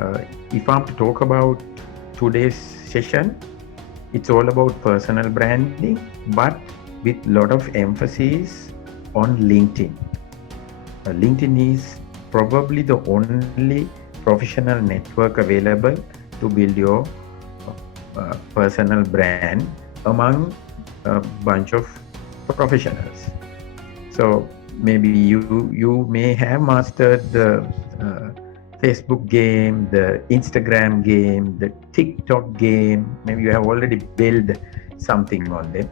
If I'm to talk about today's session, it's all about personal branding, but with a lot of emphasis on LinkedIn. LinkedIn is probably the only professional network available to build your personal brand among a bunch of professionals. So maybe you may have mastered the uh, Facebook game, the Instagram game, the TikTok game. Maybe you have already built something on them,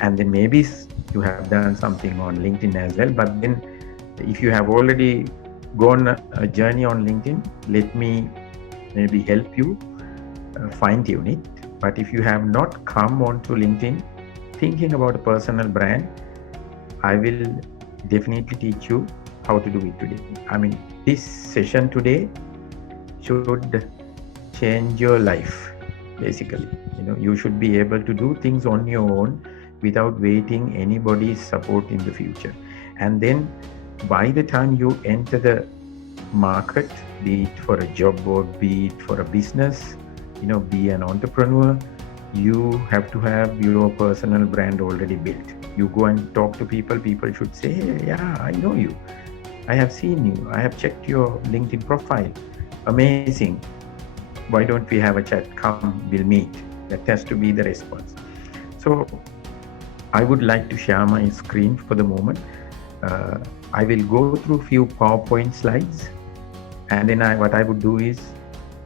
and then maybe you have done something on LinkedIn as well. But then, if you have already gone a journey on LinkedIn, let me maybe help you fine tune it. But if you have not come onto LinkedIn thinking about a personal brand, I will definitely teach you how to do it today. I mean, this session today should change your life, basically. You should be able to do things on your own without waiting anybody's support in the future. And then by the time you enter the market, be it for a job or be it for a business, be an entrepreneur, you have to have your personal brand already built. You go and talk to people, people should say, hey, yeah, I know you. I have seen you. I have checked your LinkedIn profile. Amazing. Why don't we have a chat? Come, we'll meet. That has to be the response. So I would like to share my screen for the moment. I will go through few PowerPoint slides, and then what I would do is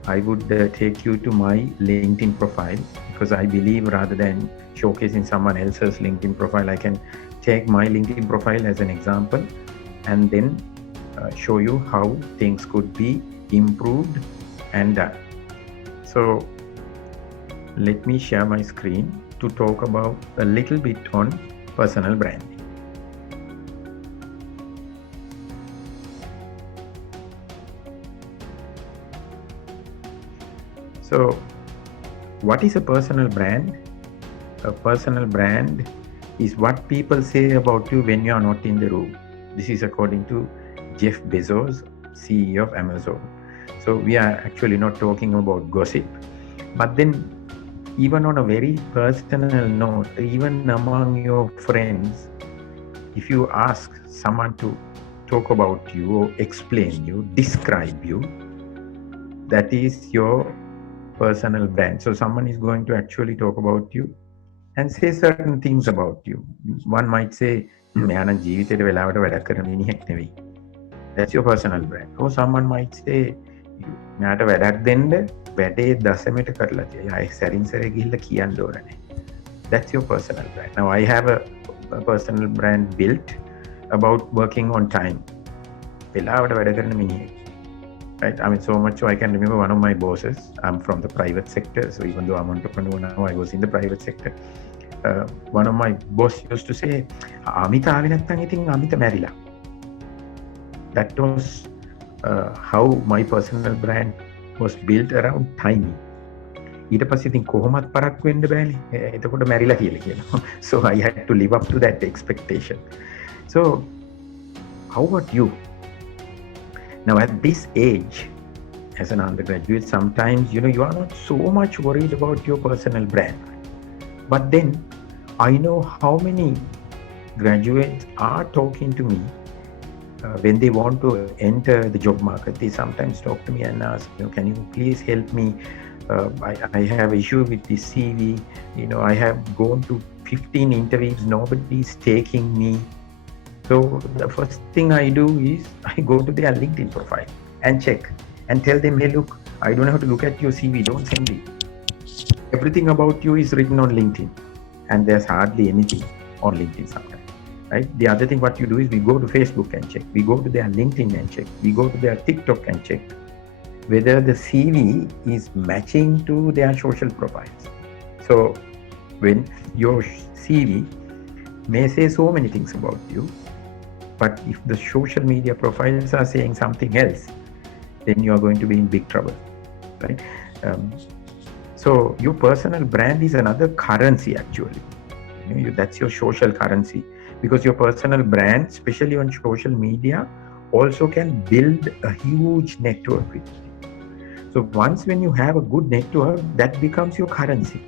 I would take you to my LinkedIn profile, because I believe rather than showcasing someone else's LinkedIn profile, I can take my LinkedIn profile as an example and then show you how things could be improved and done. So let me share my screen to talk about a little bit on personal branding. So what is a personal brand? A personal brand is what people say about you when you are not in the room. This is according to Jeff Bezos, CEO of Amazon. So we are actually not talking about gossip. But then, even on a very personal note, even among your friends, if you ask someone to talk about you or explain you, describe you, that is your personal brand. So someone is going to actually talk about you and say certain things about you. One might say, මෙයානම් ජීවිතේට වෙලාවට වැඩක් කරන මිනිහෙක් නෙවෙයි. That's your personal brand. Or someone might say, මෙයාට වැඩක් දෙන්න වැඩේ දසමෙට කරලා තියෙයි. ආයෙ සැරින් සැරේ ගිහිල්ලා කියන්න ඕන නැහැ. That's your personal brand. Now I have a personal brand built about working on time. වෙලාවට වැඩ කරන මිනිහෙක්. Right? I mean, so much so I can remember one of my bosses. I'm from the private sector, so even though I'm an entrepreneur now, I was in the private sector. One of my boss used to say, "Amita ආවේ නැත්නම් ඉතින් අමිත මැරිලා." That was how my personal brand was built around timing. ඊට පස්සේ ඉතින් කොහොමත් පරක්කු වෙන්න බෑනේ. එතකොට මැරිලා කියලා කියනවා. So I had to live up to that expectation. So how about you? Now at this age, as an undergraduate, sometimes you are not so much worried about your personal brand. But then I know how many graduates are talking to me when they want to enter the job market. They sometimes talk to me and ask, can you please help me? I have issue with this CV. I have gone to 15 interviews. Nobody is taking me. So the first thing I do is I go to their LinkedIn profile and check and tell them, hey, look, I don't have to look at your CV. Don't send it. Everything about you is written on LinkedIn, and there's hardly anything on LinkedIn sometimes. Right? The other thing what you do is we go to Facebook and check. We go to their LinkedIn and check. We go to their TikTok and check whether the CV is matching to their social profiles. So when your CV may say so many things about you, but if the social media profiles are saying something else, then you are going to be in big trouble, right? So your personal brand is another currency actually. That's your social currency, because your personal brand, especially on social media, also can build a huge network with you. So once when you have a good network, that becomes your currency.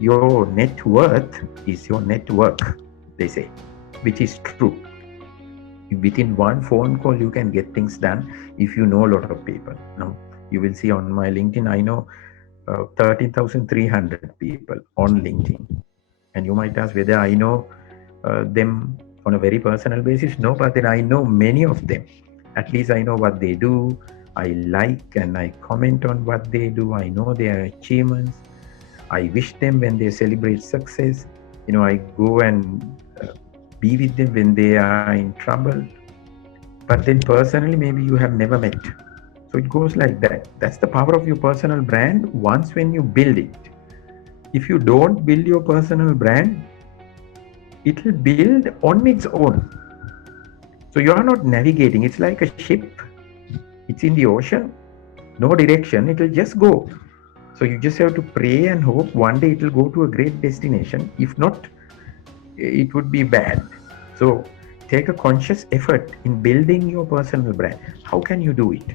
Your net worth is your network, they say, which is true. Within one phone call, you can get things done if you know a lot of people. Now, you will see on my LinkedIn, I know 13,300 people on LinkedIn. And you might ask whether I know them on a very personal basis. No, but then I know many of them. At least I know what they do. I like and I comment on what they do. I know their achievements. I wish them when they celebrate success. I go and be with them when they are in trouble. But then personally, maybe you have never met. So it goes like that. That's the power of your personal brand once when you build it. If you don't build your personal brand, it will build on its own. So you are not navigating. It's like a ship. It's in the ocean, no direction. It will just go. So you just have to pray and hope one day it will go to a great destination. If not, it would be bad. So take a conscious effort in building your personal brand. How can you do it?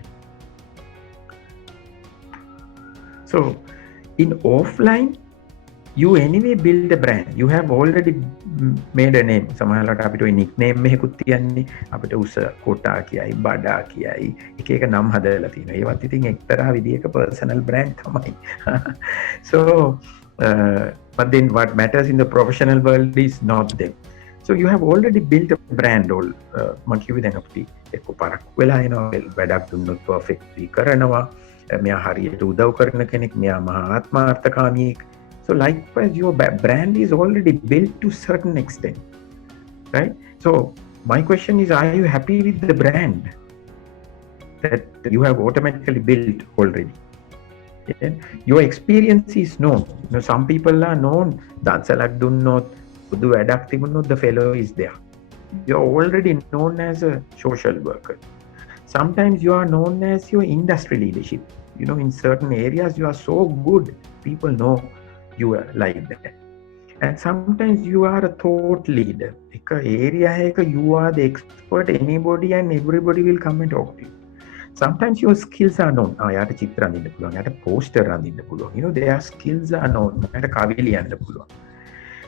So in offline, you anyway build a brand. You have already made a name. සමහරවිට අපිට ඔය nickname එකකුත් තියන්නේ. අපිට උස කොටා කියයි, බඩා කියයි. එක එක නම් හදලා තියෙනවා. ඒවත් ඉතින් එක්තරා විදියක personal brand තමයි. So but then what matters in the professional world is not them. So you have already built a brand. මම කිව්වේ දැන් අපිට එක්ක පරක් වෙලා එනවා. වැඩක් දුන්නොත් perfectly කරනවා. මෙයා හරියට උදව් කරන කෙනෙක්. මෙයා මහා ආත්මාර්ථකාමී. So likewise, your brand is already built to a certain extent, right? So my question is, are you happy with the brand that you have automatically built already? Yeah? Your experience is known. Some people are known. Dansalak dunnot, udu adak tibunot, the fellow is there. You are already known as a social worker. Sometimes you are known as your industry leadership. In certain areas, you are so good. People know you are like that. And sometimes you are a thought leader. Eka area hai you are the expert, anybody and everybody will come and talk to you. Sometimes your skills are known. Yata chitra andinna puluwan, yata poster andinna puluwan. Their skills are known. Yata kavili yanna puluwan.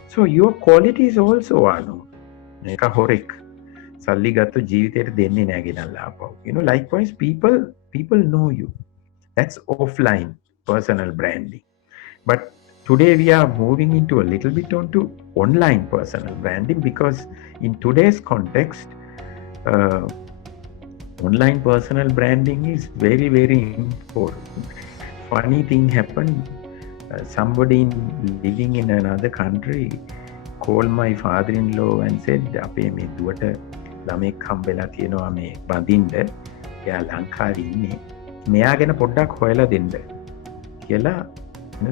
So your qualities also are known. Eka horek salli gattu jeevithayata denne naha genalla apaw. Likewise people know you. That's offline personal branding. But today we are moving into a little bit onto online personal branding, because in today's context, online personal branding is very, very important. Funny thing happened. Somebody living in another country called my father-in-law and said, "Ape me duwata lamek hambela tiyenawa me bandinda. Eya Lankawe inne. Meya gana poddak hoyala denna." Kiyala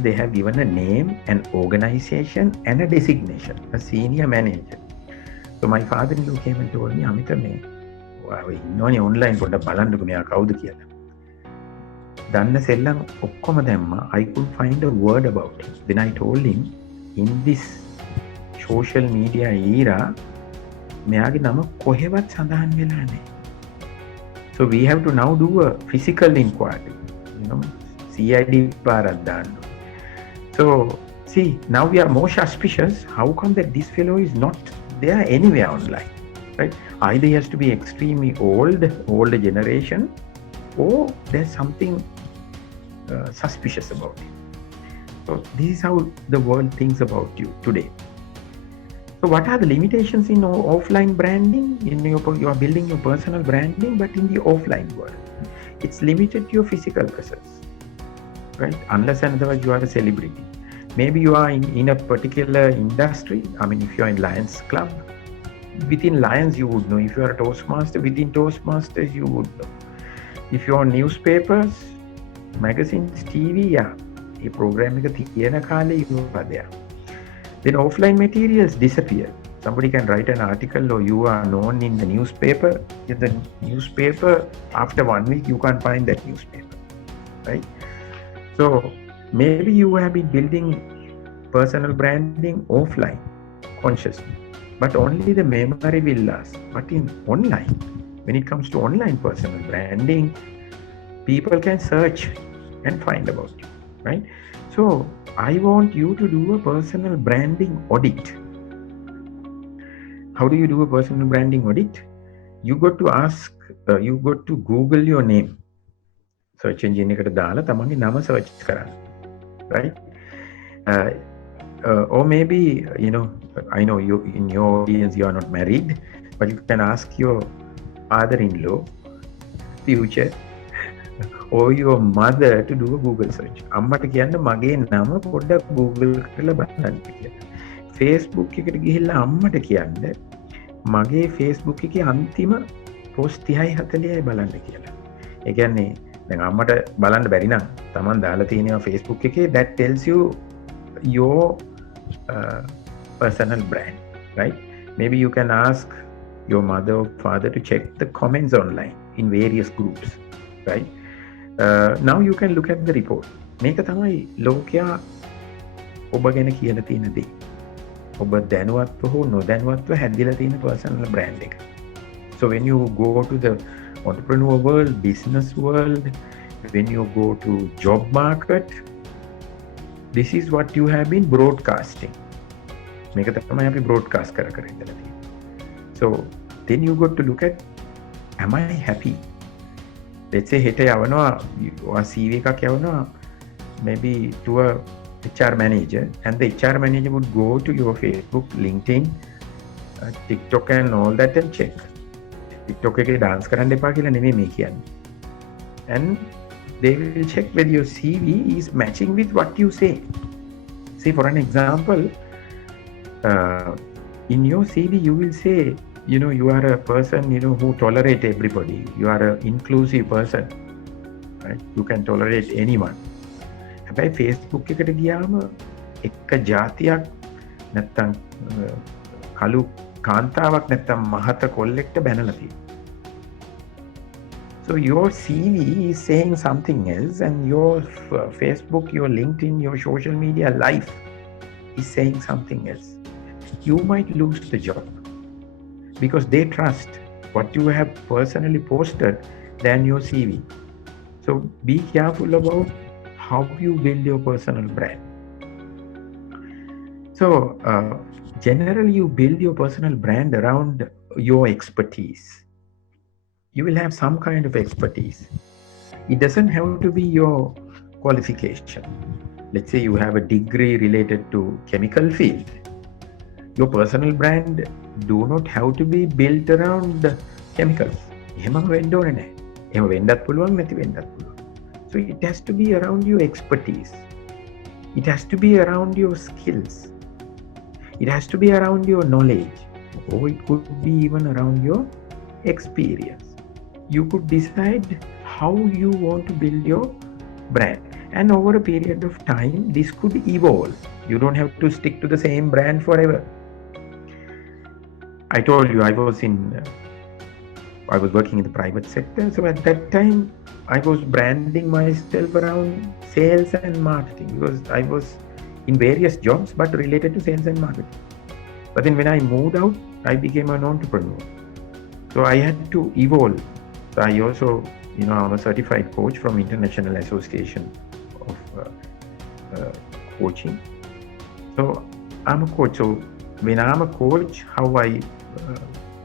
they have given a name, an organization and a designation, a senior manager. So my father-in-law came and told me, "Amita me, ඉන්නෝනේ online පොඩ්ඩක් බලන්නකෝ මෙයා කවුද කියලා." දන්න සෙල්ලම් ඔක්කොම දැම්මා. I couldn't find a word about him. Then I told him, in this social media era, මෙයාගේ නම කොහෙවත් සඳහන් වෙලා නැහැ. So we have to now do a physical inquiry. CID පාරක් දාන්න. So, see, now we are more suspicious. How come that this fellow is not there anywhere online, right? Either he has to be extremely older generation, or there's something suspicious about him. So, this is how the world thinks about you today. So, what are the limitations in offline branding? You are building your personal branding, but in the offline world, it's limited to your physical presence, right? Unless and otherwise you are a celebrity. Maybe you are in a particular industry. I mean, if you are in Lions Club, within Lions you would know. If you are a Toastmaster, within Toastmasters you would know. If you are on newspapers, magazines, TV, yeah, a program you are there. Then offline materials disappear. Somebody can write an article, or you are known in the newspaper. In the newspaper, after 1 week, you can't find that newspaper, right? So maybe you have been building personal branding offline consciously, but only the memory will last. But in online, when it comes to online personal branding, people can search and find about you, right? So I want you to do a personal branding audit. How do you do a personal branding audit? You got to ask, you got to Google your name. Search engine එකට දාලා තමන්ගේ නම search කරන්න, right? Uh, or maybe, you know, I know you in your audience you are not married, but you can ask your father-in-law, future, or your mother to do a Google search. අම්මට කියන්න මගේ නම පොඩ්ඩක් Google කරලා බලන්න කියලා. Facebook එකට ගිහිල්ලා අම්මට කියන්න මගේ Facebook එකේ අන්තිම post 30යි 40යි බලන්න කියලා. ඒ කියන්නේ දැන් අම්මට බලන්න බැරි නම් තමන් දාලා තියෙනවා Facebook එකේ, that tells you your personal brand, right? Maybe you can ask your mother or father to check the comments online in various groups, right? Now you can look at the report. මේක තමයි ලෝකයා ඔබ ගැන කියලා තියෙන දේ. ඔබ දැනුවත්ව හෝ නොදැනුවත්ව හැදිලා තියෙන personal brand එක. So when you go to the entrepreneur world, business world, when you go to job market, this is what you have been broadcasting. මේක තමයි අපි broadcast කර ඉඳලා තියෙන්නේ. So then you got to look at, am I happy? Let's say හෙට යවනවා CV එකක් යවනවා maybe to a HR manager, and the HR manager would go to your Facebook, LinkedIn, TikTok and all that and check. TikTok එකේ dance කරන්න එපා කියලා නෙමෙයි මේ කියන්නේ. And they will check whether your CV is matching with what you say. See, for an example, in your CV you will say, you know, you are a person, you know, who tolerate everybody. You are an inclusive person, right? You can tolerate anyone. හැබැයි Facebook එකට ගියාම එක ජාතියක් නැත්තම් කළු කාන්තාවක් නැත්තම් මහත කොල්ලෙක්ට බැනලා තියෙනවා. So your CV is saying something else, and your Facebook, your LinkedIn, your social media life is saying something else. You might lose the job because they trust what you have personally posted than your CV. So be careful about how you build your personal brand. So generally you build your personal brand around your expertise. You will have some kind of expertise. It doesn't have to be your qualification. Let's say you have a degree related to chemical field. Your personal brand do not have to be built around chemicals. එහෙම වෙන්න ඕනේ නැහැ. එහෙම වෙන්නත් පුළුවන්, නැති වෙන්නත් පුළුවන්. So it has to be around your expertise. It has to be around your skills. It has to be around your knowledge. Or it could be even around your experience. You could decide how you want to build your brand. And over a period of time, this could evolve. You don't have to stick to the same brand forever. I told you I was working in the private sector. So at that time, I was branding myself around sales and marketing because I was in various jobs but related to sales and marketing. But then when I moved out, I became an entrepreneur. So I had to evolve. So I also, you know, I'm a certified coach from International Association of Coaching. So I'm a coach. So when I'm a coach, how I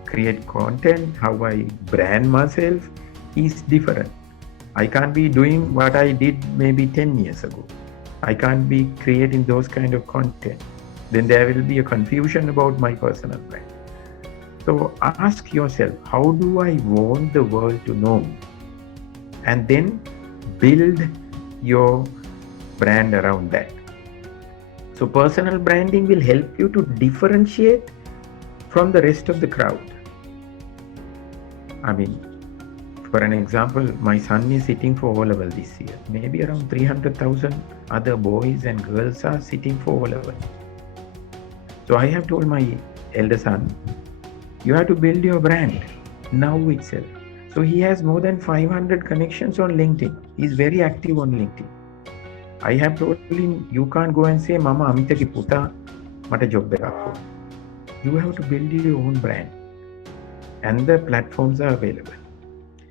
create content, how I brand myself is different. I can't be doing what I did maybe 10 years ago. I can't be creating those kind of content. Then there will be a confusion about my personal brand. So ask yourself, how do I want the world to know me? And then build your brand around that. So personal branding will help you to differentiate from the rest of the crowd. I mean, for an example, my son is sitting for O-level this year. Maybe around 300,000 other boys and girls are sitting for O-level. So I have told my elder son, you have to build your brand now itself. So he has more than 500 connections on LinkedIn. He's very active on LinkedIn. I have told him, you can't go and say, Mama, Amitaki puta, mata job ekak. You have to build your own brand. And the platforms are available.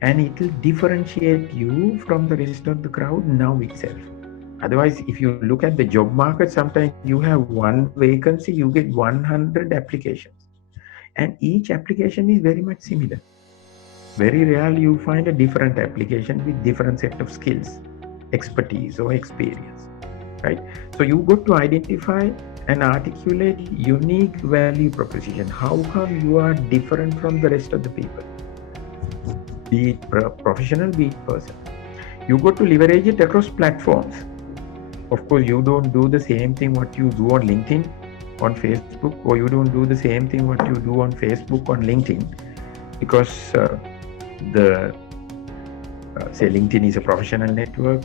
and it will differentiate you from the rest of the crowd now itself. Otherwise, if you look at the job market, sometimes you have one vacancy, you get 100 applications, and each application is very much similar. Very rarely you find a different application with different set of skills, expertise or experience, right? So you got to identify and articulate unique value proposition. How come you are different from the rest of the people? Be it professional, be it personal. You got to leverage it across platforms. Of course, you don't do the same thing what you do on LinkedIn, on Facebook, or you don't do the same thing what you do on Facebook, on LinkedIn, because say LinkedIn is a professional network,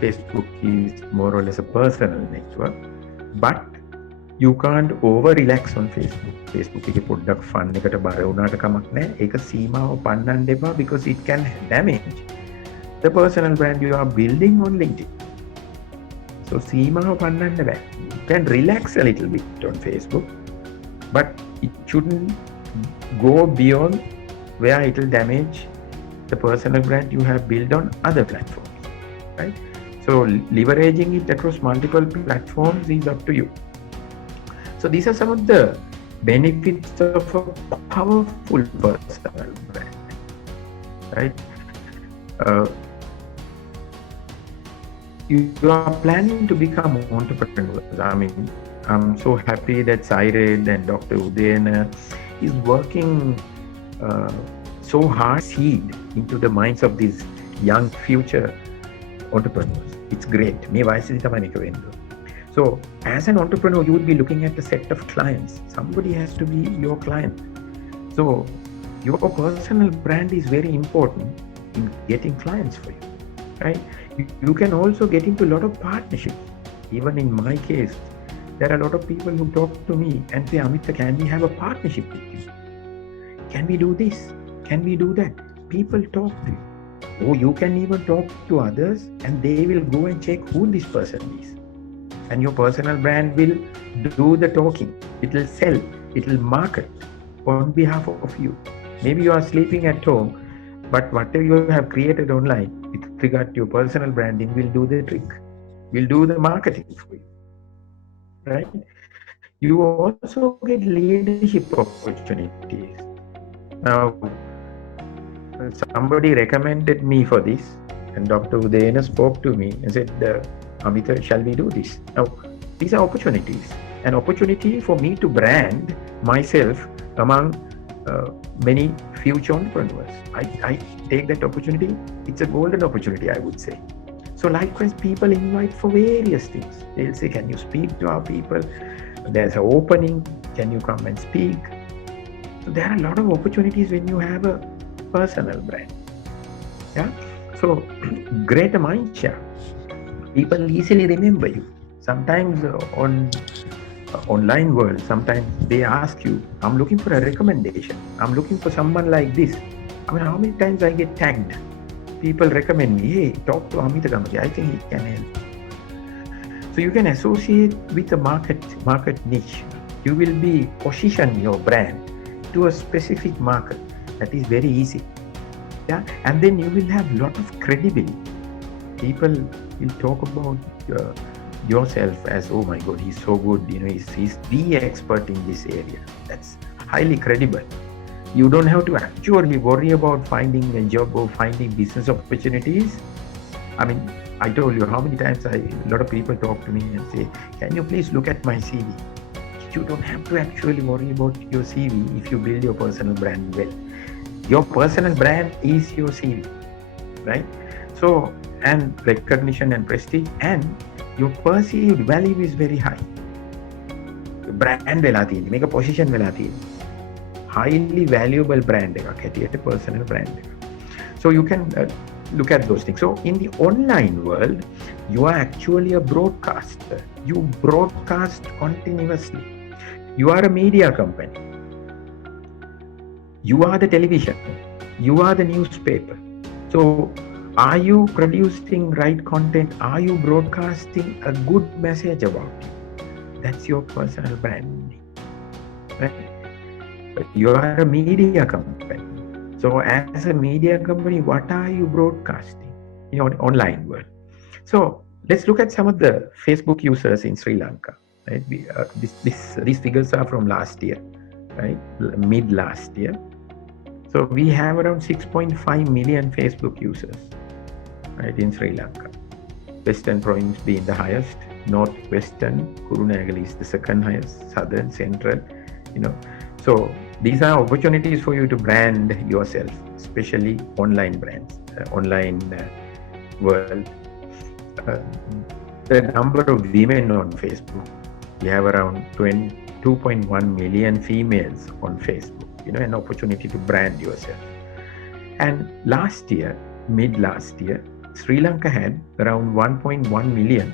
Facebook is more or less a personal network, but you can't over relax on Facebook. Facebook එක පොඩ්ඩක් fun එකට බර වුණාට කමක් නැහැ. ඒක සීමාව පන්නන්න එපා, because it can damage the personal brand you are building on LinkedIn. So සීමාව පන්නන්න බෑ. You can relax a little bit on Facebook, but it shouldn't go beyond where it will damage the personal brand you have built on other platforms, right? So leveraging it across multiple platforms is up to you. So these are some of the benefits of a powerful personal brand, right? You are planning to become entrepreneurs. I mean, I'm so happy that Syed and Dr. Udayana is working so hard seed into the minds of these young future entrepreneurs. It's great. So as an entrepreneur, you would be looking at a set of clients. Somebody has to be your client. So your personal brand is very important in getting clients for you, right? You can also get into a lot of partnerships. Even in my case, there are a lot of people who talk to me and say, Amita, can we have a partnership with you? Can we do this? Can we do that? People talk to you. Or you can even talk to others and they will go and check who this person is. And your personal brand will do the talking. It will sell. It will market on behalf of you. Maybe you are sleeping at home, but whatever you have created online with regard to your personal branding will do the trick, will do the marketing for you, right? You also get leadership opportunities. Now, somebody recommended me for this, and Dr. Udayana spoke to me and said, Amita, shall we do this? Now, these are opportunities. An opportunity for me to brand myself among many future entrepreneurs. I take that opportunity. It's a golden opportunity, I would say. So likewise, people invite for various things. They'll say, can you speak to our people? There's an opening. Can you come and speak? So there are a lot of opportunities when you have a personal brand. Yeah. So greater mind share. People easily remember you. Sometimes on online world, sometimes they ask you, I'm looking for a recommendation. I'm looking for someone like this. I mean, how many times I get tagged? People recommend me, hey, talk to Amita Gamage. I think he can help. So you can associate with a market niche. You will be position your brand to a specific market. That is very easy. Yeah, and then you will have a lot of credibility. People will talk about yourself as, oh my God, he's so good. He's the expert in this area. That's highly credible. You don't have to actually worry about finding a job or finding business opportunities. I mean, I told you how many times a lot of people talk to me and say, can you please look at my CV? You don't have to actually worry about your CV if you build your personal brand well. Your personal brand is your CV, right? So, and recognition and prestige, and your perceived value is very high. Brand වෙලා තියෙන්නේ, මේක position වෙලා තියෙන්නේ. Highly valuable brand එකක් හැටියට personal brand එක. So you can look at those things. So in the online world, you are actually a broadcaster. You broadcast continuously. You are a media company. You are the television. You are the newspaper. So are you producing right content? Are you broadcasting a good message about you? That's your personal branding. Right? You are a media company. So So as a media company, what are you broadcasting in online world? So let's look at some of the Facebook users in Sri Lanka. Right? These figures are from last year, right? Mid last year. So we have around 6.5 million Facebook users, right, in Sri Lanka. Western province being the highest, northwestern Kurunegala is the second highest, southern, central, you know. So these are opportunities for you to brand yourself, especially online brands, online world. Uh, the number of women on Facebook, we have around 2.1 million females on Facebook, an opportunity to brand yourself. And last year, mid last year, Sri Lanka had around 1.1 million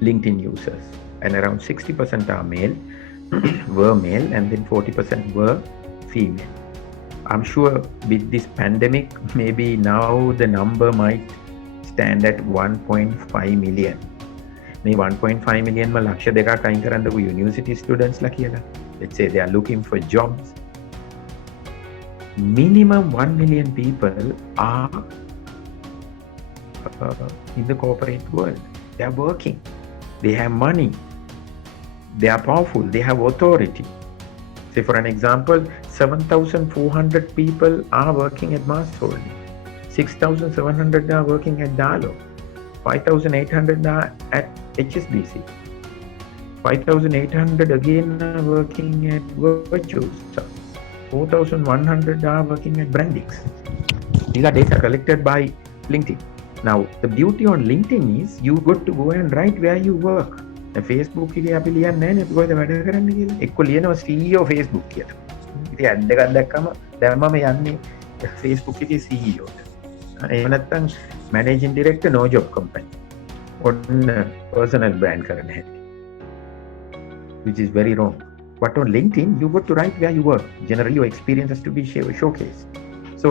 LinkedIn users, and around 60% are male, were male, and then 40% were female. I'm sure with this pandemic, maybe now the number might stand at 1.5 million. මේ 1.5 million ම ලක්ෂ දෙකක් අයින් කරන්නකෝ university students ලා කියලා. Let's say they are looking for jobs. Minimum 1 million people are in the corporate world. They are working. They have money. They are powerful. They have authority. Say for an example, 7,400 people are working at Mars Holding. 6,700 are working at Dalo. 5,800 are at HSBC. 5,800 again are working at Virtusa. 4,100 are working at Brandix. These are data collected by LinkedIn. Now, the beauty on LinkedIn is you got to go and write where you work. Facebook එකේ අපි ලියන්නේ නැහැ නේ අපි කොහෙද වැඩ කරන්නේ කියලා. එක්ක ලියනවා CEO Facebook කියලා. ඉතින් ඇඩ් එකක් දැක්කම දැන් මම යන්නේ Facebook එකේ CEO ට. එහෙම නැත්නම් managing director no job company. ඔන්න personal brand කරන්න හැටි. Which is very wrong. But on LinkedIn, you got to write where you work. Generally, your experience has to be showcased. So,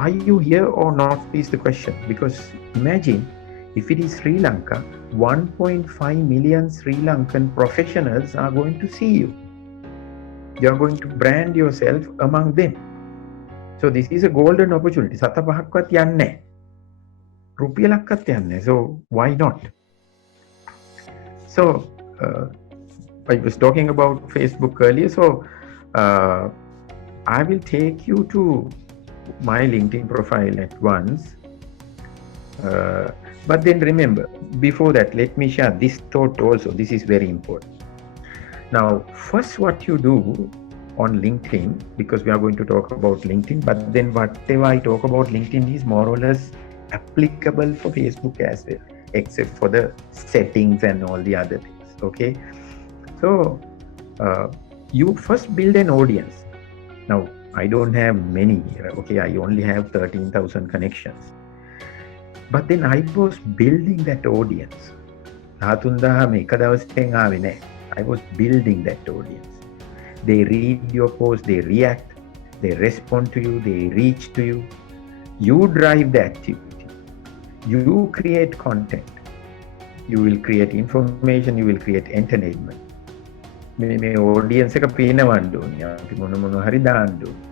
are you here or not is the question. Because imagine if it is Sri Lanka, 1.5 million Sri Lankan professionals are going to see you. You are going to brand yourself among them. So, this is a golden opportunity. සත පහක්වත් යන්නේ. රුපියලක්වත් යන්නේ. So, why not? So, I was talking about Facebook earlier, so I will take you to my LinkedIn profile at once. But then remember, before that, let me share this thought also. This is very important. Now, first what you do on LinkedIn, because we are going to talk about LinkedIn, but then whatever I talk about LinkedIn is more or less applicable for Facebook as well, except for the settings and all the other things, okay? So, you first build an audience. Now, I don't have many, okay, I only have 13,000 connections. But then I was building that audience. I was building that audience. They read your post, they react, they respond to you, they reach to you. You drive the activity. You create content. You will create information, you will create entertainment. මේ audience එක පේනවන්න ඕනේ. අපි මොන හරි දාන්න ඕනේ.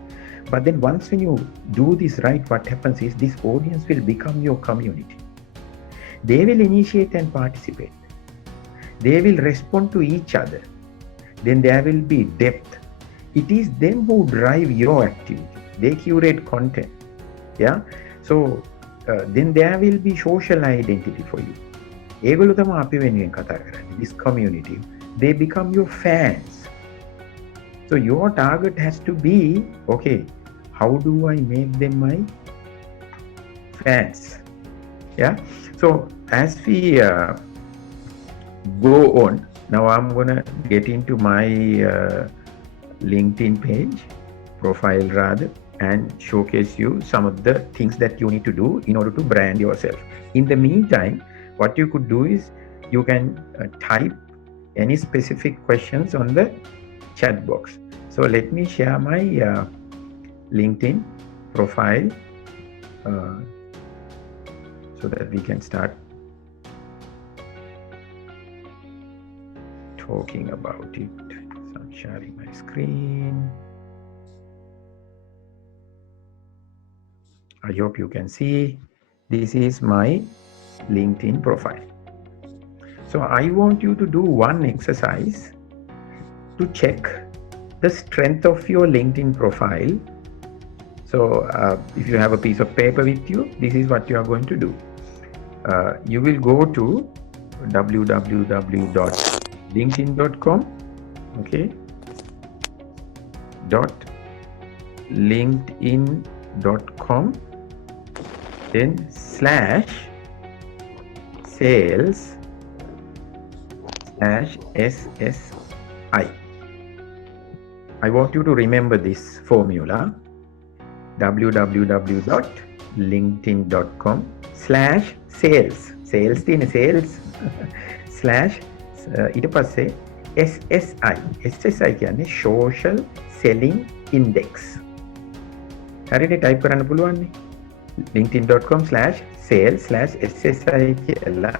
But then once when you do this right, what happens is this audience will become your community. They will initiate and participate. They will respond to each other. Then there will be depth. It is them who drive your activity. They curate content. Yeah. So then there will be social identity for you. ඒගොල්ලෝ තමයි අපි වෙනුවෙන් කතා කරන්නේ. This community. They become your fans. So your target has to be, okay, how do I make them my fans? Yeah. So as we go on, now I'm gonna get into my LinkedIn page, profile rather, and showcase you some of the things that you need to do in order to brand yourself. In the meantime, what you could do is you can type any specific questions on the chat box. So let me share my LinkedIn profile so that we can start talking about it. So I'm sharing my screen. I hope you can see. This is my LinkedIn profile. So I want you to do one exercise to check the strength of your LinkedIn profile. So if you have a piece of paper with you, this is what you are going to do. You will go to www.linkedin.com, okay, .linkedin.com, then /sales/SSI. I want you to remember this formula, www.linkedin.com/sales. Sales තියෙන sales slash ඊට පස්සේ SSI. SSI කියන්නේ social selling index. හරියට type කරන්න පුළුවන් නේ. linkedin.com/sales/SSI කියලා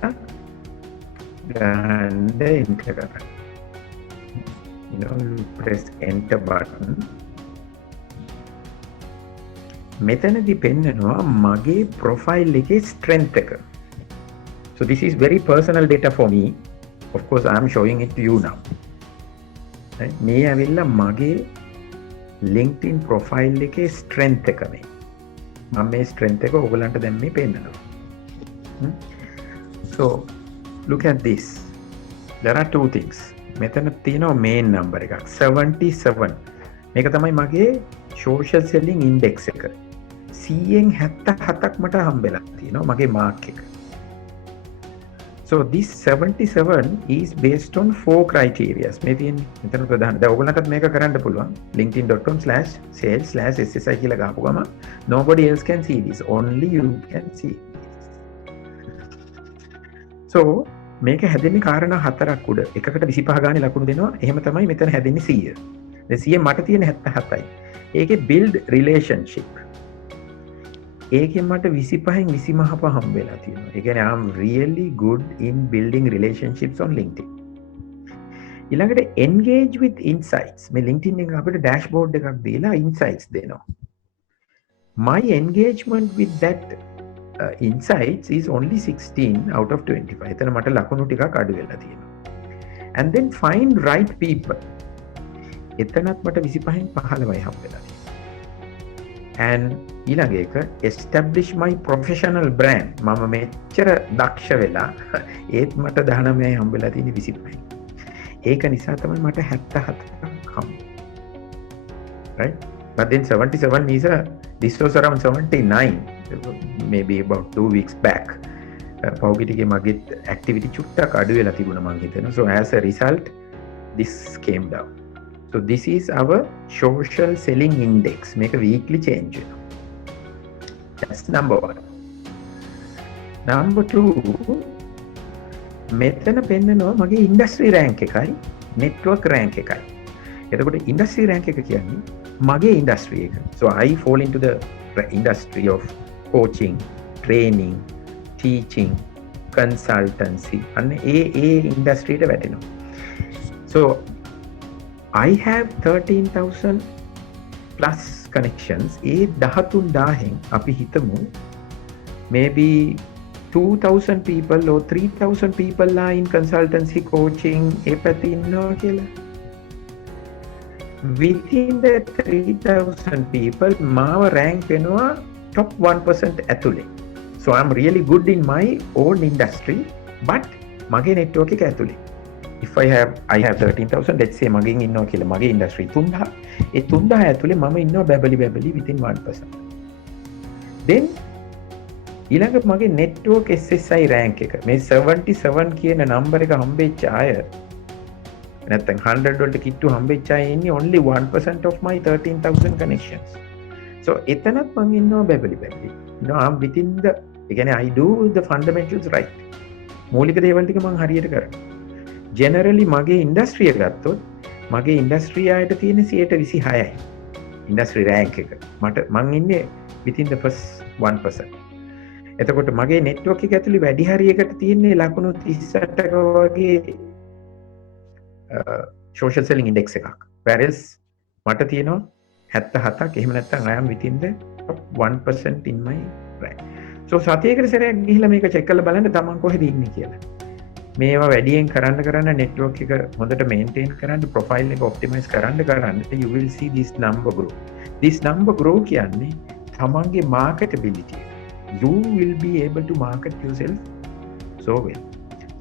ගන්න enter කරන්න. You press enter button. මෙතනදී පෙන්නනවා මගේ profile එකේ strength එක. So this is very personal data for me. Of course, I am showing it to you now. මේ ඇවිල්ලා මගේ LinkedIn profile එකේ strength එක මේ. මම මේ strength එක ඔයගලන්ට දැන් මේ පෙන්නනවා. So look at this. There are two things. මෙතන තියෙනවා main number එකක් 77. මේක තමයි මගේ social selling index එක. 100න් 77ක් මට හම්බෙලා තියෙනවා මගේ mark එක. So this 77 is based on 4 criteria. මේ තියෙන්නේ මෙතන ප්‍රධාන. දැන් ඔයගලන්ටත් මේක කරන්න පුළුවන්. linkedin.com/sales/SSI කියලා ගහපු ගම nobody else can see this. Only you can see this. So මේක හැදෙන්නේ කාරණා හතරක් උඩ. එකකට 25 ගානේ ලකුණු දෙනවා. එහෙම තමයි මෙතන හැදෙන්නේ 100. දැන් 100 මට තියෙන 77යි. ඒකේ build relationship. ඒකෙන් මට 25න් 25 හම්බෙලා තියෙනවා. ඒ කියන්නේ I'm really good in building relationships on LinkedIn. ඊළඟට engage with insights. මේ LinkedIn එක අපිට dashboard එකක් දීලා insights දෙනවා. My engagement with that insights is only 16 out of 25. එතන මට ලකුණු ටිකක් අඩු වෙලා තියෙනවා. And then find right people. එතනත් මට 25න් 15යි හම්බෙලා තියෙනවා. And ඊළඟ එක establish my professional brand. මම මෙච්චර දක්ෂ වෙලා ඒත් මට 19යි හම්බෙලා තියෙන්නේ 25යි. ඒක නිසා තමයි මට 77ක් හම්බෙන්නේ. Right? But then 77 is this was around 79, maybe about 2 weeks back. පෞගිටිගේ මගේ activity චුට්ටක් අඩු වෙලා තිබුණා මං හිතනවා. So as a result this came down. So this is our social selling index. Make a weekly change. That's number 1. Number 2, මෙතන පෙන්නනවා මගේ industry rank එකයි network rank එකයි. එතකොට industry rank එක කියන්නේ මගේ industry එක. So I fall into the industry of coaching, training, teaching, consultancy. අන්න ඒ industry එකට වැටෙනවා. So I have 13,000 plus connections. ඒ 13,000න් අපි හිතමු maybe 2,000 people or 3,000 people are in consultancy, coaching, ඒ පැත්තේ ඉන්නවා කියලා. Within the 3,000 people මාව rank වෙනවා top 1% ඇතුලේ. So I'm really good in my own industry, but මගේ network එක ඇතුලේ. If I have 13,000, let's say මගෙන් ඉන්නවා කියලා මගේ industry 3,000. ඒ 3,000 ඇතුලේ මම ඉන්නවා බැබලි within 1%. Then ඊළඟ මගේ network SSI rank එක මේ 77 කියන number එක හම්බෙච්ච අය නැත්නම් 100 වලට කිට්ටු හම්බෙච්ච අය ඉන්නේ only 1% of my 13,000 connections. So එතනත් මං ඉන්නවා බැබලි. You know, I'm within the, ඒ කියන්නේ I do the fundamentals right. මූලික දේවල් ටික මං හරියට කරනවා. Generally මගේ industry එක ගත්තොත් මගේ industry ආයත තියෙන 26යි. industry rank එක. මං ඉන්නේ within the first 1%. එතකොට මගේ network එක ඇතුලේ වැඩි හරියකට තියෙන්නේ ලකුණු 38ක වගේ social selling index එකක්. Whereas මට තියෙනවා 77ක්. එහෙම නැත්නම් I am within the top 1% in my brand. So සතියකට සැරයක් ගිහිල්ලා මේක check කරලා බලන්න තමන් කොහෙද ඉන්නේ කියලා. මේවා වැඩියෙන් කරන්න network එක හොඳට maintain කරන්න, profile එක optimize කරන්න you will see this number grow. This number grow කියන්නේ තමන්ගේ marketability. You will be able to market yourself so well.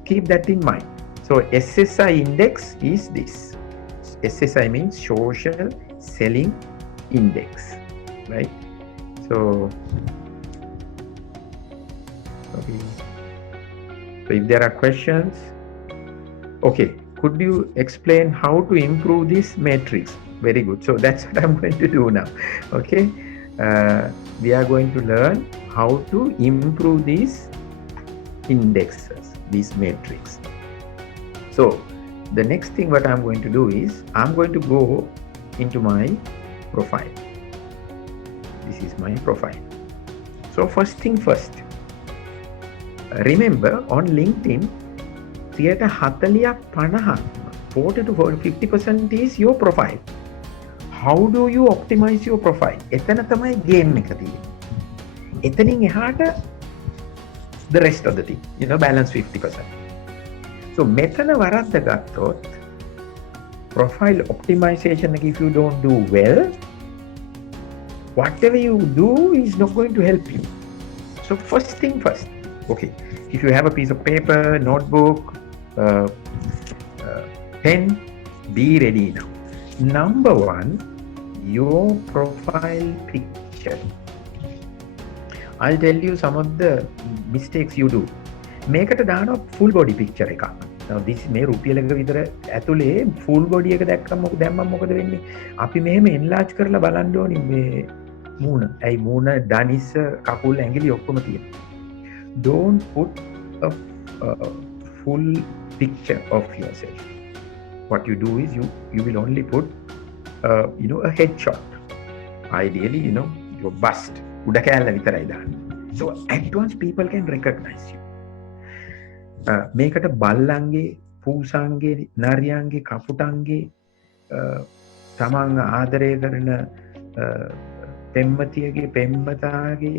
Keep that in mind. So SSI index is this. SSI means social selling index, right? So if there are questions, okay, could you explain how to improve this matrix? Very good. So that's what I'm going to do now. Okay, we are going to learn how to improve these indexes, these matrix. So the next thing what I'm going to do is I'm going to go into my profile. This is my profile. So first thing first, remember on LinkedIn, 40 to 50% is your profile. How do you optimize your profile? එතන තමයි game එක තියෙන්නේ. එතනින් එහාට the rest of the thing, balance 50%. So මෙතන වරද්ද ගත්තොත් profile optimization, if you don't do well, whatever you do is not going to help you. So first thing first, okay, if you have a piece of paper, notebook, pen, be ready now. Number one, your profile picture. I'll tell you some of the mistakes you do. මේකට දානවා full body picture එකක්. Now this මේ රුපියල එක විතර ඇතුලේ full body එක දැක්කම දැම්මම මොකද වෙන්නේ? අපි මෙහෙම enlarge කරලා බලන්න ඕනි මේ මූණ. ඇයි මූණ දනිස කකුල් ඇඟිලි ඔක්කොම තියෙනවා. Don't put a full picture of yourself. What you do is you will only put a headshot. Ideally, your bust. උඩ කැල්ල විතරයි දාන්න. So at once people can recognize you. මේකට බල්ලන්ගේ, පූසන්ගේ, නරියන්ගේ, කපුටන්ගේ, තමන් ආදරය කරන පෙම්වතියගේ, පෙම්වතාගේ,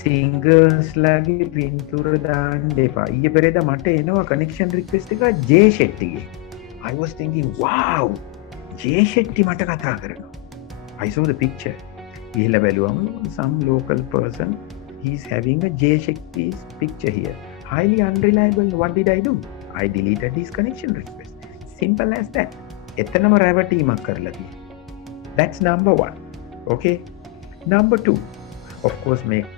සිංගර්ස්ලාගේ පින්තූර දාන්න එපා. ඊයේ පෙරේදා මට එනවා connection request එක ජේ ෂෙට්ටිගේ. I was thinking, wow, Jay Shetty මට කතා කරනවා. I saw the picture. ගිහිල්ලා බැලුවම some local person, he's having a Jay Shetty's picture here. Highly unreliable. What did I do? I deleted his connection request. Simple as that. එතනම රැවටීමක් කරලා තියෙනවා. That's number one. Okay. Number two, of course, make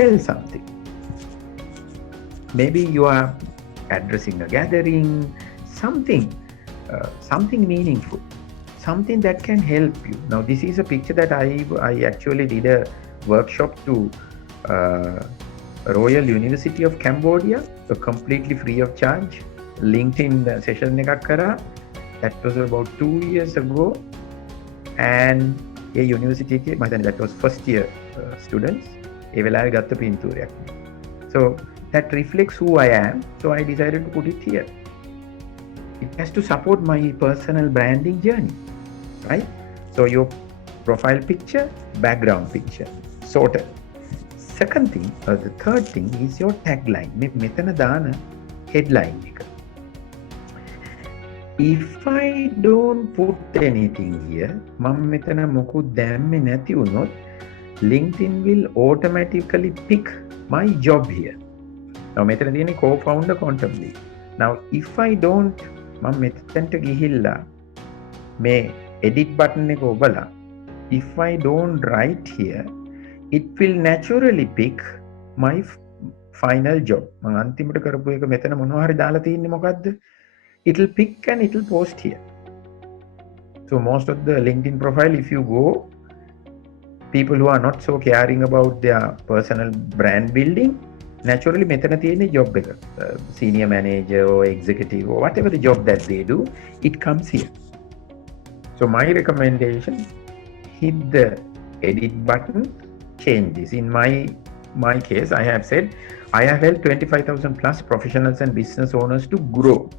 tell something. Maybe you are addressing a gathering, something meaningful, something that can help you. Now this is a picture that I actually did a workshop to Royal University of Cambodia, so completely free of charge. LinkedIn session එකක් කරා. That was about 2 years ago, and a university that was first year students. ඒ වෙලාවේ ගත්ත පින්තූරයක්. So that reflects who I am, so I decided to put it here. It has to support my personal branding journey, right? So your profile picture, background picture, sorted. Second thing, or the third thing is your tagline. මෙතන දාන headline එක. If I don't put anything here, මම මෙතන මොකුත් දැම්මේ නැති වුණොත් LinkedIn will automatically pick my job here. Now මෙතන තියෙන්නේ co-founder quantum leap. Now if I don't, මම මෙතනට ගිහිල්ලා මේ edit button එක ඔබලා, if I don't write here, it will naturally pick my final job. මම අන්තිමට කරපු එක මෙතන මොනවා හරි දාලා තියෙන්නේ මොකද්ද? It will pick and it will post here. So most of the LinkedIn profile, if you go, people who are not so caring about their personal brand building, naturally මෙතන තියෙන job එක, senior manager or executive or whatever the job that they do, it comes here. So my recommendation, hit the edit button, change this. In my case, I have said I have helped 25,000 plus professionals and business owners to grow.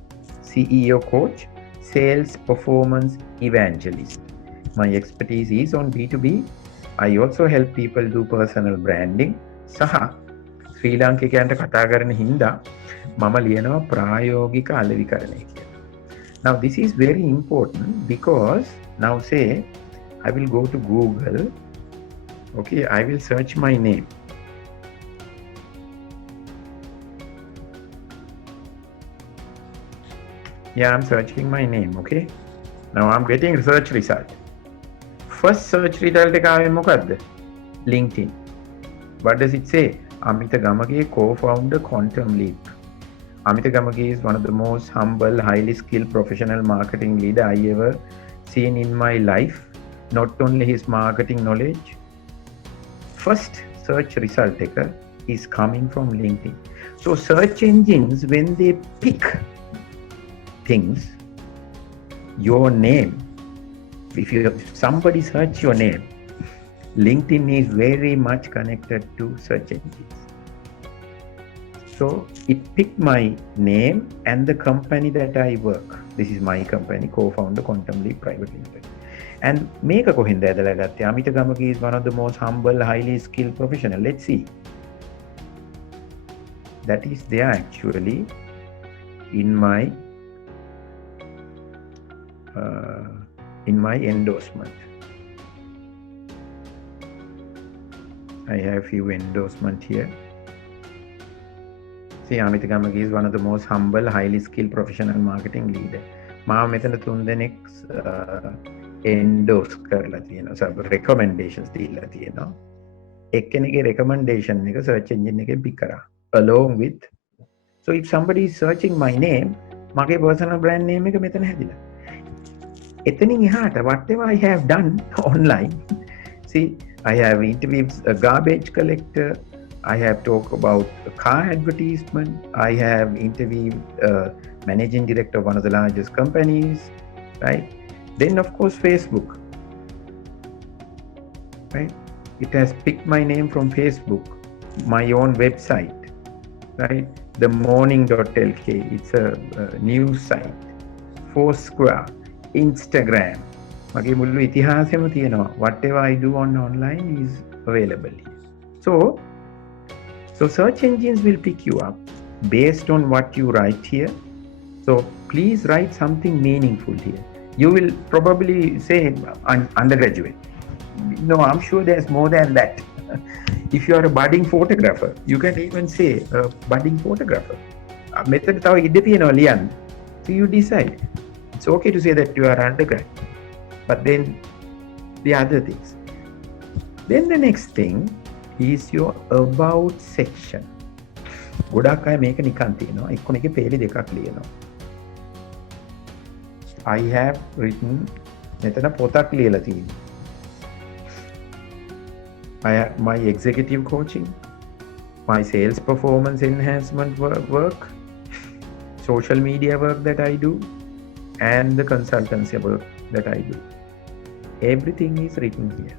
CEO coach, sales performance evangelist. My expertise is on B2B. I also help people do personal branding. සහ ශ්‍රී ලාංකිකයන්ට කතා කරන හින්දා මම ලියනවා ප්‍රායෝගික අලෙවිකරණය කියලා. Now this is very important because now say I will go to Google. Okay, I will search my name. Yeah, I'm searching my name. Okay, now I'm getting search result. First search result එක ආවේ මොකද්ද? LinkedIn. What does it say? Amita Gamage, co-founder Quantum Leap. Amita Gamage is one of the most humble, highly skilled professional marketing leader I ever seen in my life. Not only his marketing knowledge, first search result is coming from LinkedIn. So search engines, when they pick things, your name, if somebody search your name, LinkedIn is very much connected to search engines. So it picked my name and the company that I work. This is my company, co-founder Quantum Leap Private Limited. And make a kohinda ඇදලා ගත්තේ. Amita Gamage is one of the most humble, highly skilled professional. Let's see. That is there actually in my endorsement. I have few endorsement here. See, Amita Gamage is one of the most humble, highly skilled professional marketing leader. මම මෙතන 3 දෙනෙක් endorse කරලා තියෙනවා. So recommendations දීලා තියෙනවා. එක්කෙනෙක්ගේ recommendation එක search engine එකෙන් pick කරා. Along with, so if somebody is searching my name, මගේ personal brand name එක මෙතන හැදිලා. එතනින් එහාට whatever I have done online, see, I have interviewed a garbage collector, I have talked about a car advertisement, I have interviewed a managing director of one of the largest companies, right? Then of course Facebook, right? It has picked my name from Facebook, my own website, right? The morning.lk, it's a news site, Foursquare, Instagram. මගේ මුළු ඉතිහාසෙම තියෙනවා. Whatever I do on online is available here. So search engines will pick you up based on what you write here. So please write something meaningful here. You will probably say undergraduate. No, I'm sure there's more than that. If you are a budding photographer, you can even say a budding photographer. මෙතන තව ඉඩ තියෙනවා ලියන්න. So you decide. It's okay to say that you are undergrad. But then the other things. Then the next thing is your about section. ගොඩක් අය මේක නිකන් තියෙනවා. එක්කෝ මේකේ පේලි දෙකක් ලියනවා. I have written, මෙතන පොතක් ලියලා තියෙනවා. I have my executive coaching, my sales performance enhancement work, social media work that I do, and the consultancy work that I do. Everything is written here.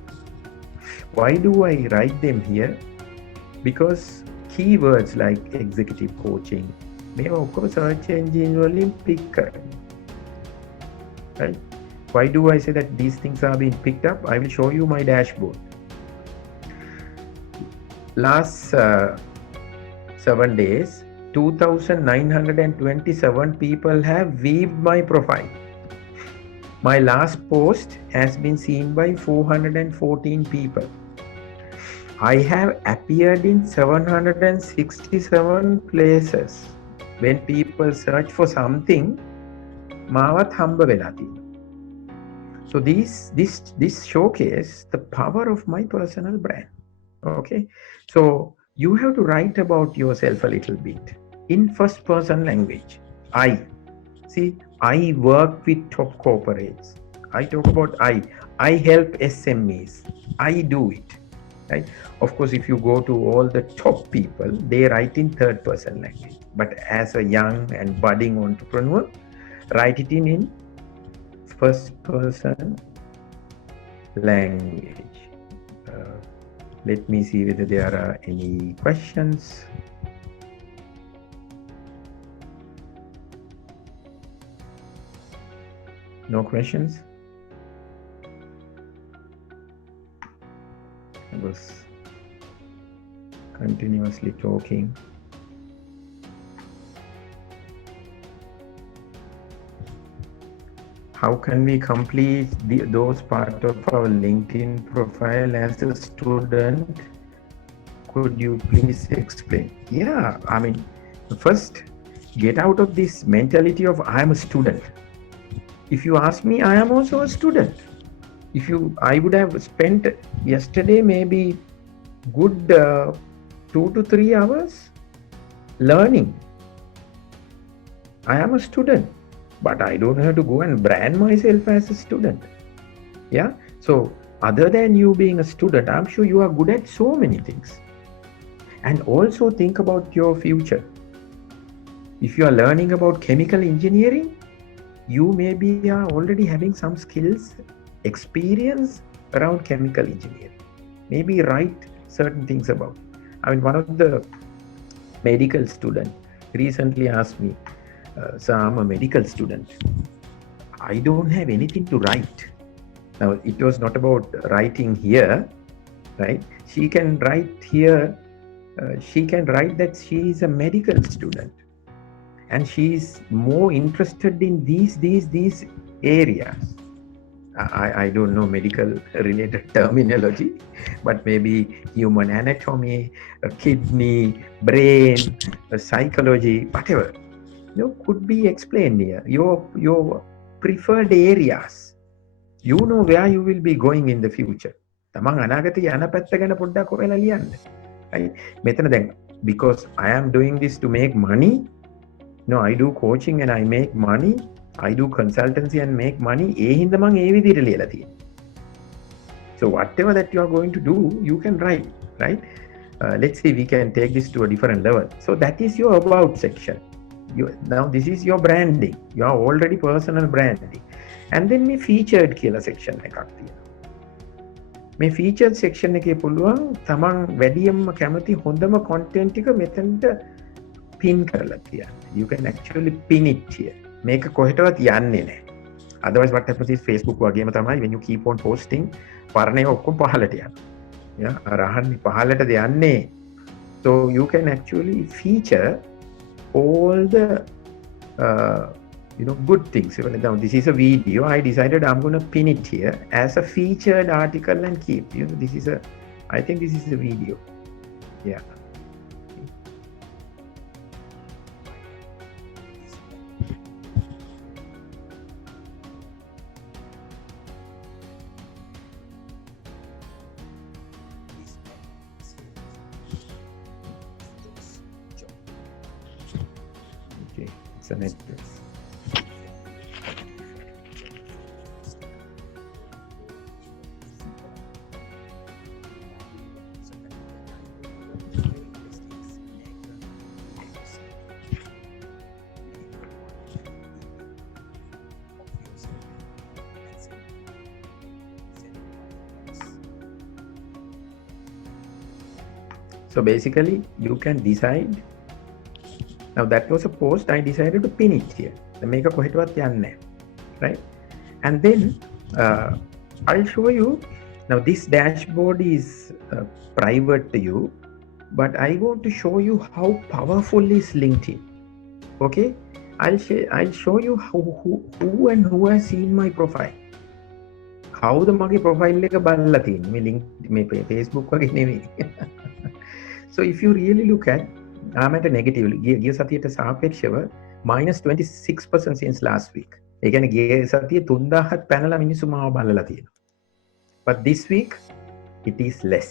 Why do I write them here? Because keywords like executive coaching, මේවා ඔක්කොම search engine වලින් pick කරනවා. Right? Why do I say that these things are being picked up? I will show you my dashboard. Last 7 days, 2,927 people have viewed my profile. My last post has been seen by 414 people. I have appeared in 767 places. When people search for something, මාවත් හම්බ වෙලා තියෙනවා. So this showcase the power of my personal brand. Okay, so you have to write about yourself a little bit in first person language. I work with top corporates. I talk about I help SMEs. I do it. Right? Of course, if you go to all the top people, they write in third person language. But as a young and budding entrepreneur, write it in first person language. Let me see whether there are any questions. No questions? I was continuously talking. How can we complete those part of our LinkedIn profile as a student? Could you please explain? Yeah, I mean, first, get out of this mentality of I am a student. If you ask me, I am also a student. I would have spent yesterday maybe good 2 to 3 hours learning. I am a student, but I don't have to go and brand myself as a student. Yeah. So other than you being a student, I'm sure you are good at so many things. And also think about your future. If you are learning about chemical engineering, you maybe are already having some skills, experience around chemical engineering. Maybe write certain things about. I mean, one of the medical students recently asked me, so I'm a medical student. I don't have anything to write. Now, it was not about writing here, right? She can write here. She can write that she is a medical student and she is more interested in these areas. I don't know medical related terminology, but maybe human anatomy, kidney, brain, psychology, whatever, could be explained here. Your preferred areas. You know where you will be going in the future. තමන් අනාගතයේ යන පැත්ත ගැන පොඩ්ඩක් හොයලා ලියන්න. Right? මෙතන දැන් because I am doing this to make money. No, I do coaching and I make money. I do consultancy and make money. ඒ හින්දා මං ඒ විදිහට ලියලා තියෙනවා. So whatever that you are going to do, you can write, right? Let's see, we can take this to a different level. So that is your about section. Now this is your branding. You are already personal branding. And then මේ featured කියලා section එකක් තියෙනවා. මේ featured section එකේ පුළුවන් තමන් වැඩියෙන්ම කැමති හොඳම content එක මෙතනට pin කරලා තියන්න. You can actually pin it here. මේක කොහෙටවත් යන්නේ නැහැ. Otherwise what happens is Facebook වගේම තමයි when you keep on posting පරණේ ඔක්කොම පහලට යනවා. Yeah, අරහන්නේ පහලටද යන්නේ. So you can actually feature all the good things. Now this is a video. I decided I'm going to pin it here as a featured article and keep. I think this is a video. Yeah. Okay, it's an address. So basically you can decide. Now that was a post. I decided to pin it here. Make a කොහෙටවත් යන්නේ, right? And then I'll show you. Now this dashboard is private to you, but I want to show you how powerful is LinkedIn. Okay, I'll show you who and who has seen my profile. How the මගේ profile එක බලලා තියෙන්නේ. මේ Facebook වගේ නෙමෙයි. So if you really look at, I'm at a negative. ගිය සතියට සාපේක්ෂව -26% since last week. ඒ කියන්නේ ගිය සතියේ 3000ක් පැනලා මිනිස්සු මාව බලලා තියෙනවා. But this week it is less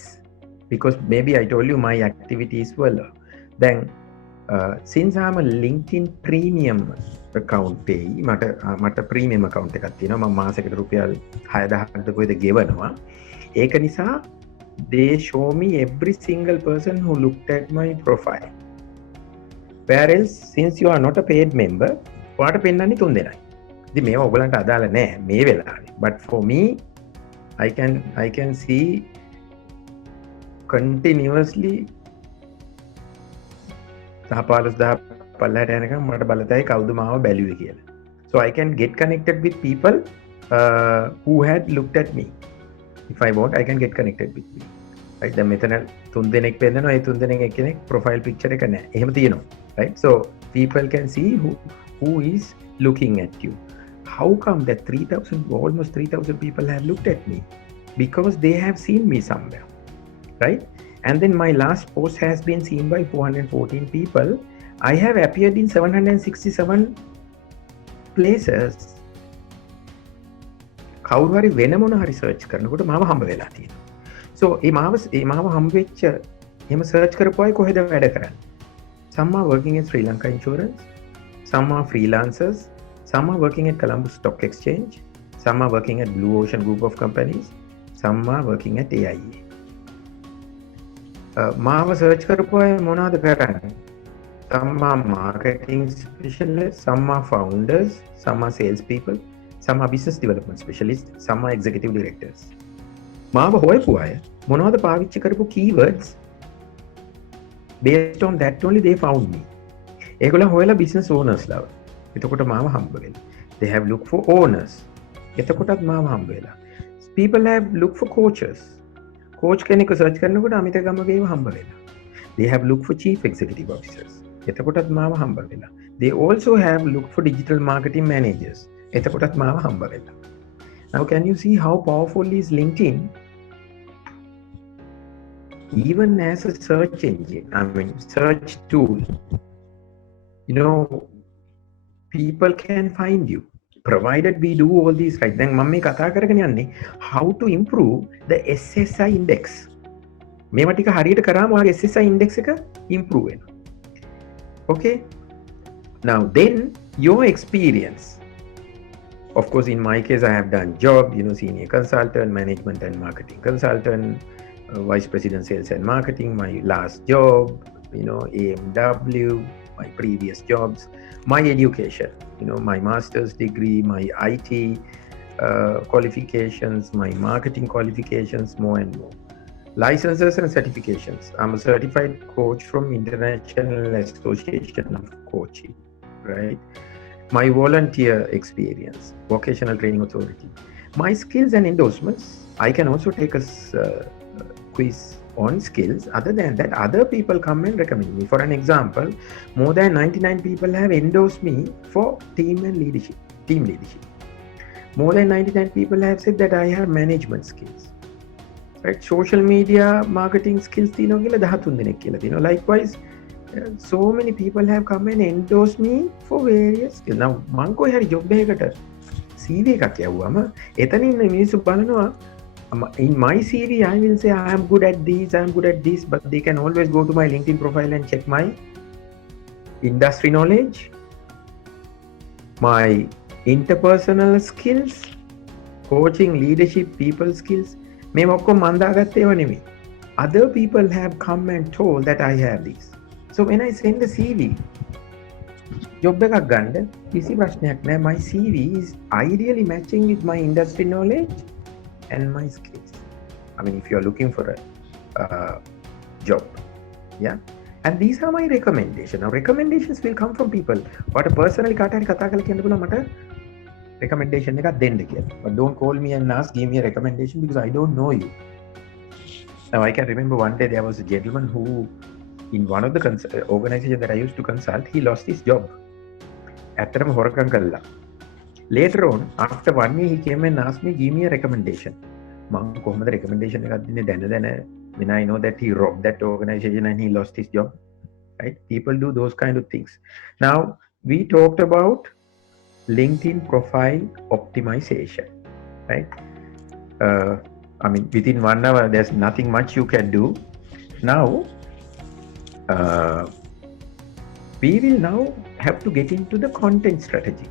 because maybe I told you my activities were low. Then since I'm a LinkedIn premium account pay මට ප්‍රීමියම් account එකක් තියෙනවා මම මාසෙකට රුපියල් 6000ක් කොයිද ගෙවනවා ඒක නිසා they show me every single person who looked at my profile whereas since you are not a paid member ඔයාට පෙන්වන්නේ 3 දෙනයි ඉතින් මේවා ඔයගලන්ට අදාළ නෑ මේ වෙලාවේ but for me I can see continuously so I can get connected with people who had looked at me. If I want, I can get connected with me. Right? The method 3 දෙනෙක් පෙන්නනවා ඒ 3 දෙනෙක් එක්කෙනෙක් profile picture එක නැහැ. එහෙම තියෙනවා. Right? So people can see who is looking at you. How come that almost 3,000 people have looked at me? Because they have seen me somewhere. Right? And then my last post has been seen by 414 people. I have appeared in 767 places. කවුරු හරි වෙන මොන හරි search කරනකොට මාව හම්බ වෙලා තියෙනවා. So ඒ මාව හම්බ වෙච්ච එහෙම සර්ච් කරපු අය කොහෙද වැඩ කරන්නේ? Some are working at Sri Lanka Insurance, some are freelancers, some are working at Colombo Stock Exchange, some are working at Blue Ocean Group of Companies, some are working at AIA. මාව search කරපු අය මොනවද කරන්නේ? Some are marketing specialists, some are founders, some are salespeople, some are business development specialists, some are executive directors. මාව හොයපු අය මොනවද පාවිච්චි කරපු keywords? Based on that only they found me. ඒගොල්ලෝ හොයලා business owners ලාව. එතකොට මාව හම්බ වෙලා. They have looked for owners. එතකොටත් මාව හම්බ වෙලා. People have looked for coaches. Coach කෙනෙක් සර්ච් කරනකොට අමිත ගමගේව හම්බ වෙලා. They have looked for chief executive officers. එතකොටත් මාව හම්බ වෙලා. They also have looked for digital marketing managers. එතකොටත් මාව හම්බ වෙලා. Now can you see how powerful is LinkedIn? Even as a search engine, search tool, people can find you. Provided we do all these right. Then මම මේ කතා කරගෙන යන්නේ how to improve the SSI index. මේවා ටික හරියට කරාම ඔයාගේ SSI index එක improve වෙනවා. Okay? Now then your experience. Of course in my case I have done job, senior consultant, management and marketing consultant, vice president sales and marketing, my last job, AMW, my previous jobs, my education, my master's degree, my IT qualifications, my marketing qualifications, more and more. Licenses and certifications. I'm a certified coach from International Association of Coaching, right? My volunteer experience, Vocational Training Authority. My skills and endorsements, I can also take a quiz on skills. Other than that, other people come and recommend me. For an example, more than 99 people have endorsed me for team leadership. More than 99 people have said that I have management skills. Right? Social media marketing skills තියෙනවා කියලා 13 දෙනෙක් කියලා තියෙනවා. Likewise, so many people have come and endorsed me for various skills. Now, මං කොහේ හරි job එකකට CV එකක් යවුවම එතන ඉන්න මිනිස්සු බලනවා in my CV I will say I am good at this, but they can always go to my LinkedIn profile and check my industry knowledge, my interpersonal skills, coaching, leadership, people skills. මේ ඔක්කොම මන් දාගත්තේ ඒවා නෙමෙයි. Other people have come and told that I have this. So when I send the CV, job එකක් ගන්න කිසි ප්‍රශ්නයක් නැහැ. My CV is ideally matching with my industry knowledge and my skills. If you are looking for a job, yeah. And these are my recommendations. Now recommendations will come from people. What a personally කාට හරි කතා කරලා කියන්න පුළුවන් මට recommendation එකක් දෙන්න කියලා. But don't call me and ask, give me a recommendation because I don't know you. Now I can remember one day there was a gentleman who in one of the organizations that I used to consult, he lost his job. ඇත්තටම හොරකම් කළා. Later on, after 1 year, he came and asked me, give me a recommendation. මම කොහොමද recommendation එකක් දෙන්නේ දැන when I know that he robbed that organization and he lost his job. Right? People do those kind of things. Now, we talked about LinkedIn profile optimization. Right? Within 1 hour, there's nothing much you can do. Now, We will now have to get into the content strategy,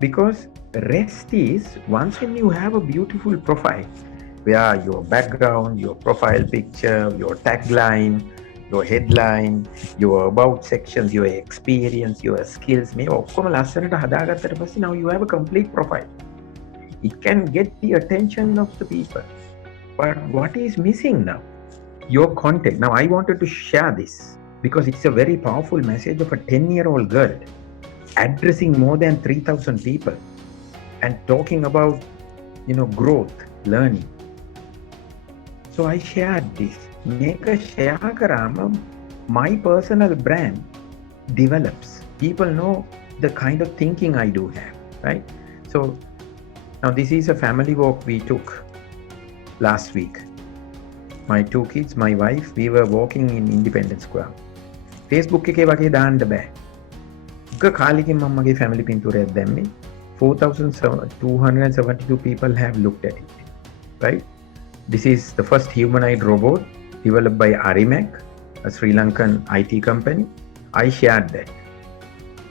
because rest is, once when you have a beautiful profile where your background, your profile picture, your tagline, your headline, your about sections, your experience, your skills, මේ ඔක්කොම ලස්සනට හදාගත්තට පස්සේ now you have a complete profile. It can get the attention of the people. But what is missing now? Your content. Now I wanted to share this because it's a very powerful message of a 10-year-old girl addressing more than 3,000 people and talking about, growth, learning. So I shared this. Make a share karama, my personal brand develops. People know the kind of thinking I do have, right? So now this is a family walk we took last week. My two kids, my wife, we were walking in Independence Square. Facebook එකේ වගේ දාන්න බෑ. එක කාලෙකින් මම මගේ family පින්තූරයක් දැම්මේ. 4,272 people have looked at it, right? This is the first humanoid robot developed by Arimac, a Sri Lankan IT company. I shared that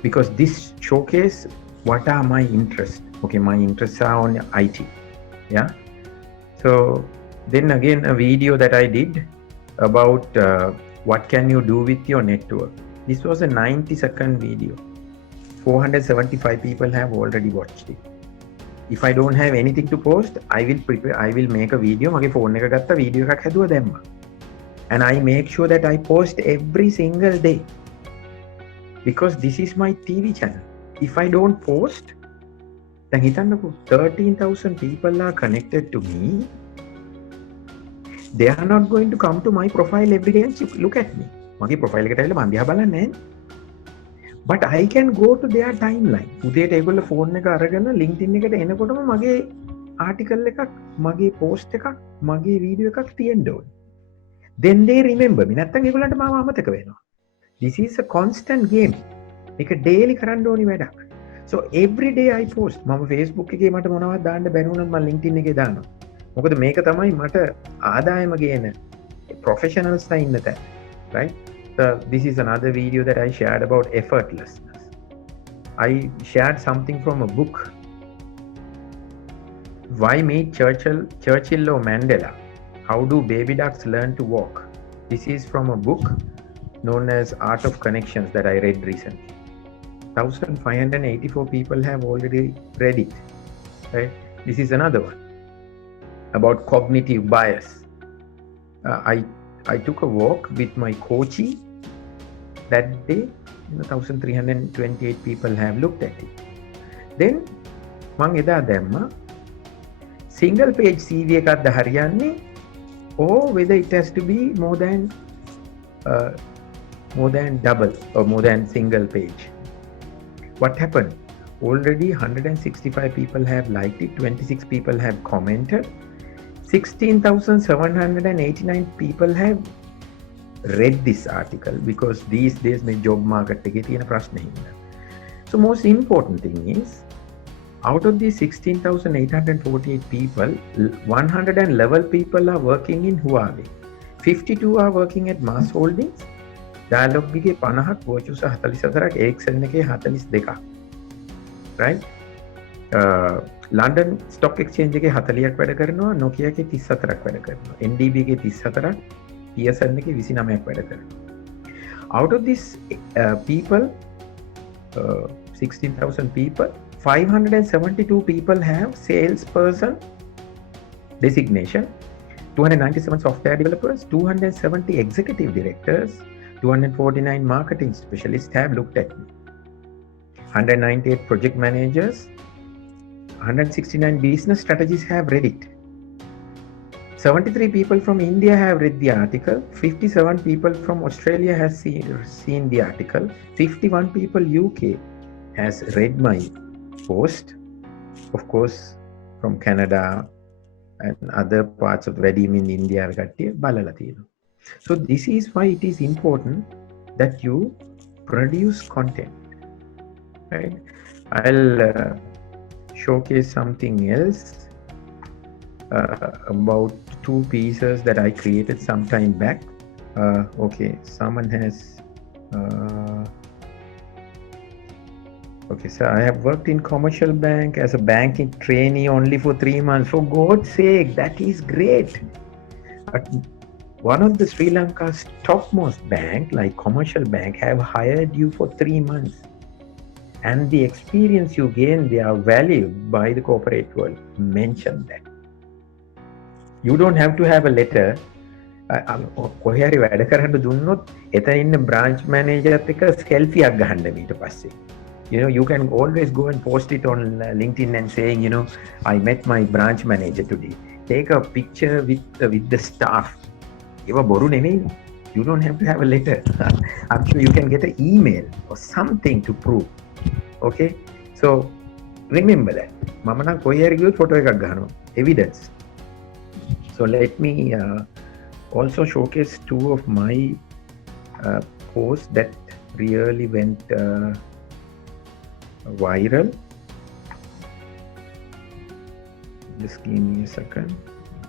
because this showcase what are my interests. Okay, my interests are on IT. Yeah. So then again, a video that I did about what can you do with your network. This was a 90-second video. 475 people have already watched it. If I don't have anything to post, I will make a video. මගේ phone එක ගත්ත video එකක් හැදුවා දැම්මා. And I make sure that I post every single day. Because this is my TV channel. If I don't post, then හිතන්නකෝ 13,000 people are connected to me. They are not going to come to my profile every day and look at me. මගේ profile එකට ඇවිල්ලා මම දිහා බලන්නේ නැහැ. But I can go to their timeline. උදේට ඒගොල්ලෝ phone එක අරගෙන LinkedIn එකට එනකොටම මගේ article එකක්, මගේ post එකක්, මගේ video එකක් තියෙන්න ඕනේ. Then they remember me. නැත්තම් ඒගොල්ලන්ට මාව අමතක වෙනවා. This is a constant game. මේක daily කරන්න ඕනි වැඩක්. So every day I post. මම Facebook එකේ මට මොනවද දාන්න බැරි වුණත් මම LinkedIn එකේ දානවා. මොකද මේක තමයි මට ආදායම ගේන professionals ලා ඉන්න තැන, right? This is another video that I shared about effortlessness. I shared something from a book. Why meet Churchill or Mandela? How do baby ducks learn to walk? This is from a book known as Art of Connections that I read recently. 1,584 people have already read it, right? This is another one about cognitive bias. I took a walk with my coachee that day. 1,328 people have looked at it. Then මං එදා දැම්මා single page CV එකක්ද හරියන්නේ, or whether it has to be more than double or more than single page. What happened? Already 165 people have liked it, 26 people have commented, 16,789 people have read this article, because these days my job market එකේ තියෙන ප්‍රශ්නේ හින්දා. So most important thing is, out of these 16,848 people, 111 people are working in Huawei, 52 are working at Mars Holdings, Dialog එකේ 50ක්, Virtusa 44ක්, Ericsson එකේ 42ක්, right? London Stock Exchange එකේ 40ක් වැඩ කරනවා, Nokia එකේ 34ක් වැඩ කරනවා, NDB එකේ 34ක්, PSN එකේ 29ක් වැඩ කරනවා. Out of these people, 16,000 people, 572 people have salesperson designation, 297 software developers, 270 executive directors, 249 marketing specialists have looked at me, 198 project managers, 169 business strategists have read it, 73 people from India have read the article, 57 people from Australia has seen the article, 51 people UK has read my post, of course from Canada and other parts of Redim in India කට්ටිය බලලා තියෙනවා. So this is why it is important that you produce content, right? I'll showcase something else about two pieces that I created some time back. Okay, someone has Uh, okay, so I have worked in commercial bank as a banking trainee only for 3 months. For God's sake, that is great. But one of the Sri Lanka's topmost bank, like commercial bank, have hired you for 3 months. And the experience you gain, they are valued by the corporate world. Mention that. You don't have to have a letter. කොහේ හරි වැඩ කරන්න දුන්නොත් එතන ඉන්න branch මැනේජර්ත් එක්ක සෙල්ෆියක් ගහන්න ඊට පස්සේ. You can always go and post it on LinkedIn and saying, I met my branch manager today. Take a picture with the staff. ඒවා බොරු නෙමෙයි. You don't have to have a letter. I'm sure you can get an email or something to prove. Okay? So remember that. මම නම් කොහේ හරි ගියොත් photo එකක් ගන්නවා. Evidence. So let me also showcase two of my posts that really went viral. Just give me a second.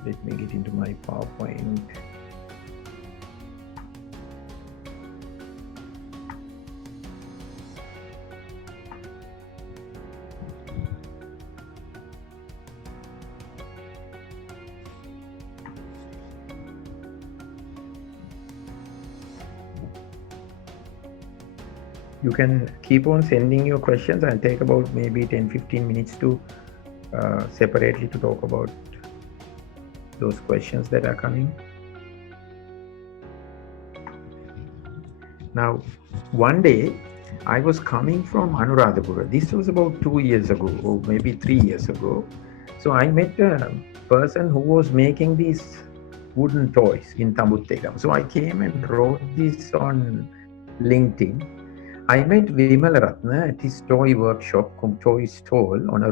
Let me get into my PowerPoint. You can keep on sending your questions. I'll take about maybe 10-15 minutes to separately to talk about those questions that are coming. Now, one day I was coming from Anuradhapura. This was about 2 years ago, or maybe 3 years ago. So I met a person who was making these wooden toys in Tambuttegam. So I came and wrote this on LinkedIn. I met Vimal Ratna at his toy workshop, toy stall on a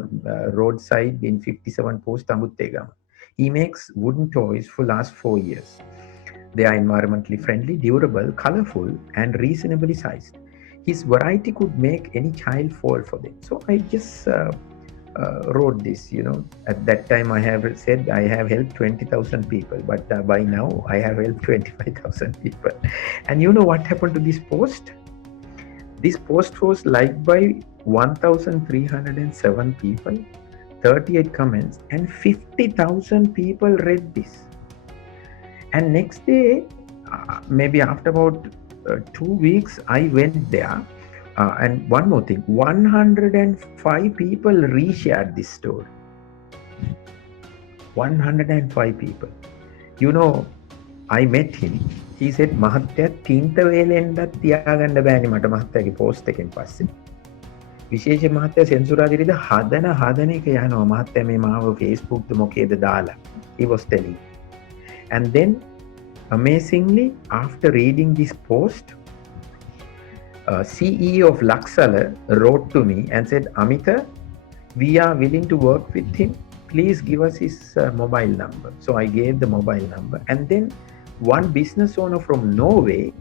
roadside in 57 Post, Tambuttegam. He makes wooden toys for last 4 years. They are environmentally friendly, durable, colorful, and reasonably sized. His variety could make any child fall for them. So I just wrote this. At that time I have said I have helped 20,000 people, but by now I have helped 25,000 people. And you know what happened to this post? This post was liked by 1,307 people, 38 comments, and 50,000 people read this. And next day, maybe after about 2 weeks, I went there. And one more thing, 105 people reshared this story. 105 people. I met him. He said, මහත්තයා තින්ත වේලෙන්ඩත් තියාගන්න බෑනේ මට මහත්තයාගේ post එකෙන් පස්සේ. විශේෂ මහත්තයා සෙන්සුරාදිරිද හදන එක යනවා මහත්තයා මේ මාව Facebook ද මොකේද දාලා. He was telling. And then amazingly, after reading this post, CEO of Luxala wrote to me and said, Amita, we are willing to work with him. Please give us his mobile number. So I gave the mobile number. And then one business owner from Norway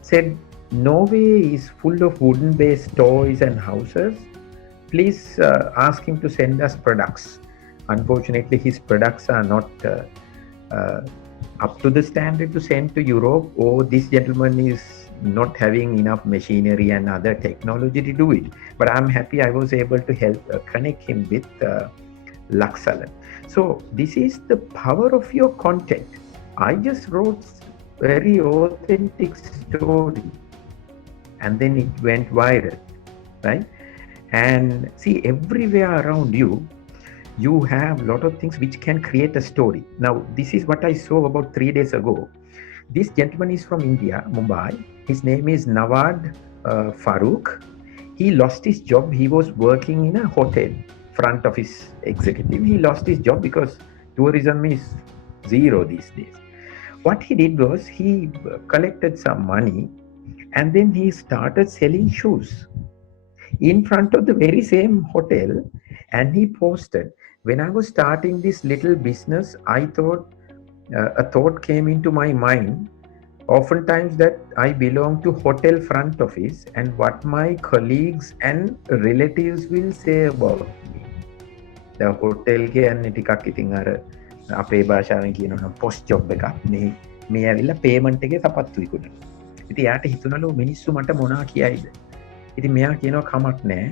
said, Norway is full of wooden-based toys and houses. Please ask him to send us products. Unfortunately, his products are not up to the standard to send to Europe, or this gentleman is not having enough machinery and other technology to do it. But I'm happy I was able to help connect him with Luxala. So this is the power of your content. I just wrote very authentic story and then it went viral, right? And see, everywhere around you, you have a lot of things which can create a story. Now, this is what I saw about 3 days ago. This gentleman is from India, Mumbai. His name is Nawad Farooq. He lost his job. He was working in a hotel, front office executive. He lost his job because tourism is zero these days. What he did was he collected some money and then he started selling shoes in front of the very same hotel, and he posted, when I was starting this little business, I thought a thought came into my mind oftentimes that I belong to hotel front office and what my colleagues and relatives will say about me. The hotel කියන්නේ ටිකක් ඉතින් අර අපේ භාෂාවෙන් කියනවා post job එකක්. මේ ඇවිල්ලා පේමන්ට් එකේ සපත්තු විකුණන. ඉතින් එයාට හිතුණලු මිනිස්සු මට මොනා කියයිද. ඉතින් මෙයා කියනවා කමක් නෑ.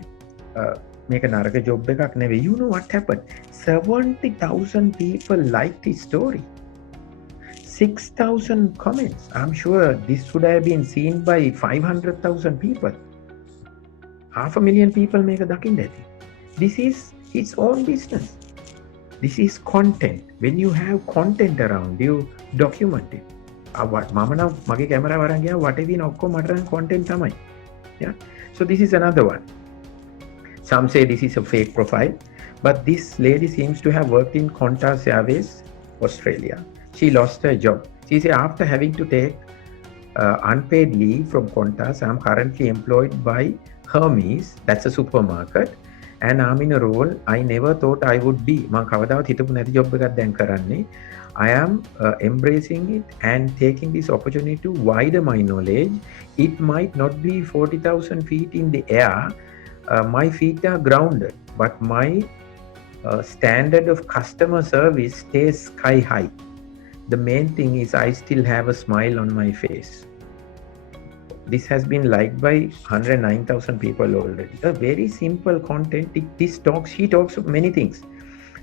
මේක නරක ජොබ් එකක් නෙවෙයි. You know what happened? 70,000 people liked his story. 6,000 comments. I'm sure this would have been seen by 500,000 people. 500,000 people make a dakindati. This is its own business. This is content. When you have content around you, document it. මම නම් මගේ කැමරාව අරන් ගියා වටේදී ඔක්කොම මට නම් content තමයි. Yeah. So this is another one. Some say this is a fake profile, but this lady seems to have worked in Qantas Airways, Australia. She lost her job. She said, after having to take unpaid leave from Qantas, I'm currently employed by Hermes, that's a supermarket, and I'm in a role I never thought I would be. මම කවදාවත් හිතපු නැති job එකක් දැන් කරන්නේ. I am embracing it and taking this opportunity to widen my knowledge. It might not be 40,000 feet in the air. My feet are grounded, but my standard of customer service stays sky high. The main thing is I still have a smile on my face. This has been liked by 109,000 people already. A very simple content. She talks of many things.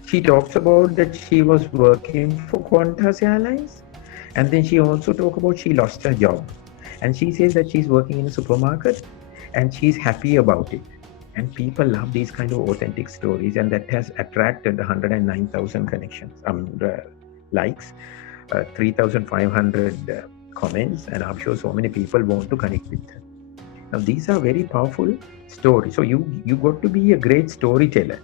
She talks about that she was working for Qantas Airlines, and then she also talks about she lost her job, and she says that she's working in a supermarket and she's happy about it. And people love these kind of authentic stories, and that has attracted 109,000 connections, likes, 3,500 comments, and I'm sure so many people want to connect with her. Now these are very powerful stories. So you got to be a great storyteller.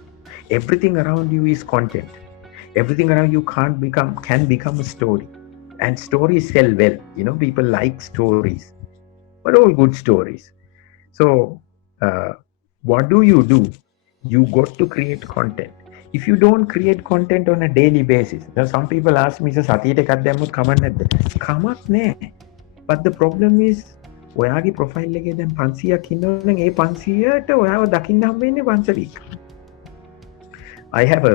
Everything around you is content. Everything around you can become a story, and stories sell well. People like stories, but all good stories. So what do? You got to create content. If you don't create content on a daily basis, now some people ask me, "Satiyate ekak dammot kamak nadda?" Kamak naha. But the problem is, ඔයාගේ profile එකේ දැන් 500ක් ඉන්නවනම් ඒ 500ට ඔයාව දකින්න හම්බෙන්නේ once a week. I have a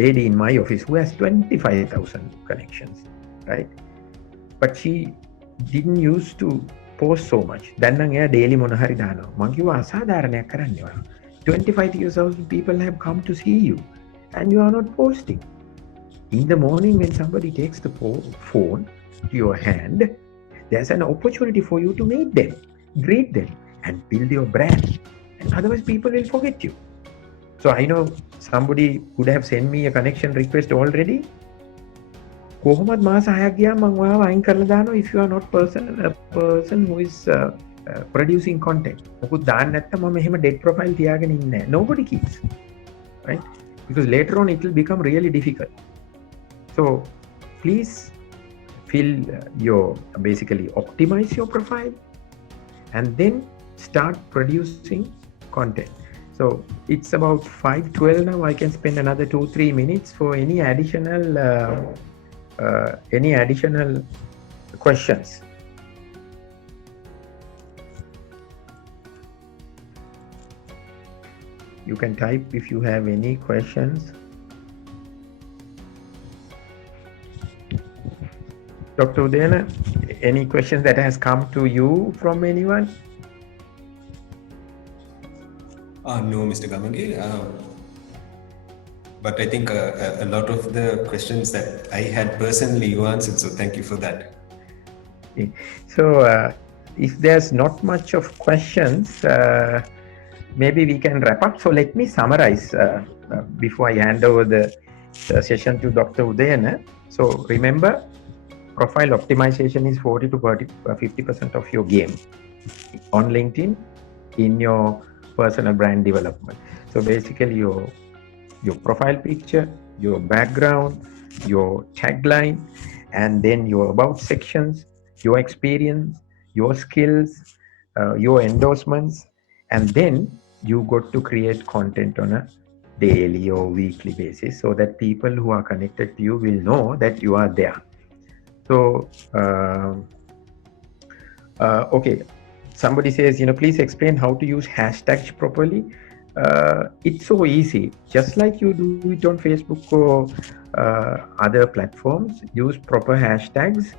lady in my office who has 25,000 connections, right? But she didn't used to post so much. දැන් නම් එයා daily මොන හරි දානවා. මං කිව්වා අසාධාරණයක් කරන්නේ ඔයා. 25,000 people have come to see you and you are not posting. In the morning when somebody takes the phone to your hand, there's an opportunity for you to meet them, greet them, and build your brand. And otherwise people will forget you. So I know somebody would have sent me a connection request already. කොහොමද මාස 6ක් ගියා මම ඔයාව අයින් කරලා දානවා if you are not a person who is producing content. මොකුත් දාන්න නැත්නම් මම එහෙම dead profile තියාගෙන ඉන්නේ නැහැ. Nobody keeps, right? Because later on it will become really difficult. So please basically optimize your profile and then start producing content. So it's about 5:12 now. I can spend another 2-3 minutes for any additional questions. You can type if you have any questions. Dr. Udayana, any questions that has come to you from anyone? No, Mr. Gamangi. But I think a lot of the questions that I had personally you answered, so thank you for that. Okay. So if there's not much of questions, maybe we can wrap up. So let me summarize before I hand over the session to Dr. Udayana. So remember, profile optimization is 40 to 50% of your game on LinkedIn in your personal brand development. So basically your profile picture, your background, your tagline, and then your about sections, your experience, your skills, your endorsements, and then you got to create content on a daily or weekly basis so that people who are connected to you will know that you are there. So okay, somebody says, please explain how to use hashtags properly. It's so easy, just like you do it on Facebook or other platforms. Use proper hashtags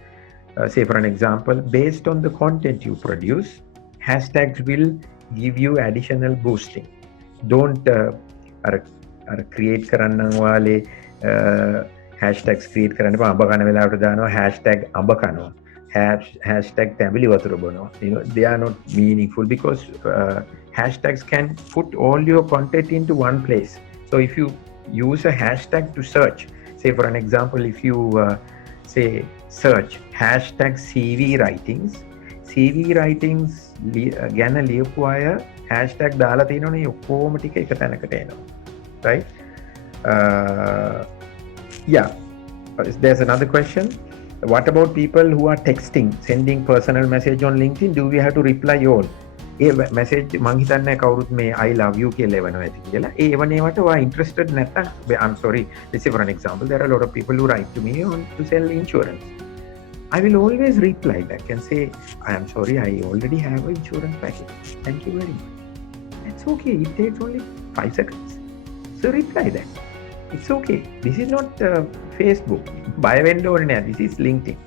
Say for an example, based on the content you produce, hashtags will give you additional boosting. Don't create කරන්න වාලේ hashtags create කරන්න එපා. අඹ කන වෙලාවට දානවා hashtag අඹ කනවා. Hashtag තැඹිලි වතුර බොනවා. You know, they are not meaningful because hashtags can put all your content into one place. So if you use a hashtag to search, say for an example, if you say search hashtag CV writings, CV writings ගැන ලියපු අය hashtag දාලා තියෙනවනේ ඔක්කොම ටික එක තැනකට එනවා. Right? Yeah. There's another question. What about people who are texting, sending personal message on LinkedIn? Do we have to reply all? A message මං හිතන්නේ කවුරුත් මේ I love you කියලා එවනවා ඇති කියලා. ඒ වනේවට ඔයා interested නැත්නම් I'm sorry. Let's say for an example, there are a lot of people who write to me on to sell insurance. I will always reply back and say, I am sorry, I already have an insurance package. Thank you very much. It's okay. It takes only 5 seconds. So reply that. It's okay. This is not Facebook. Buy vendor, this is LinkedIn.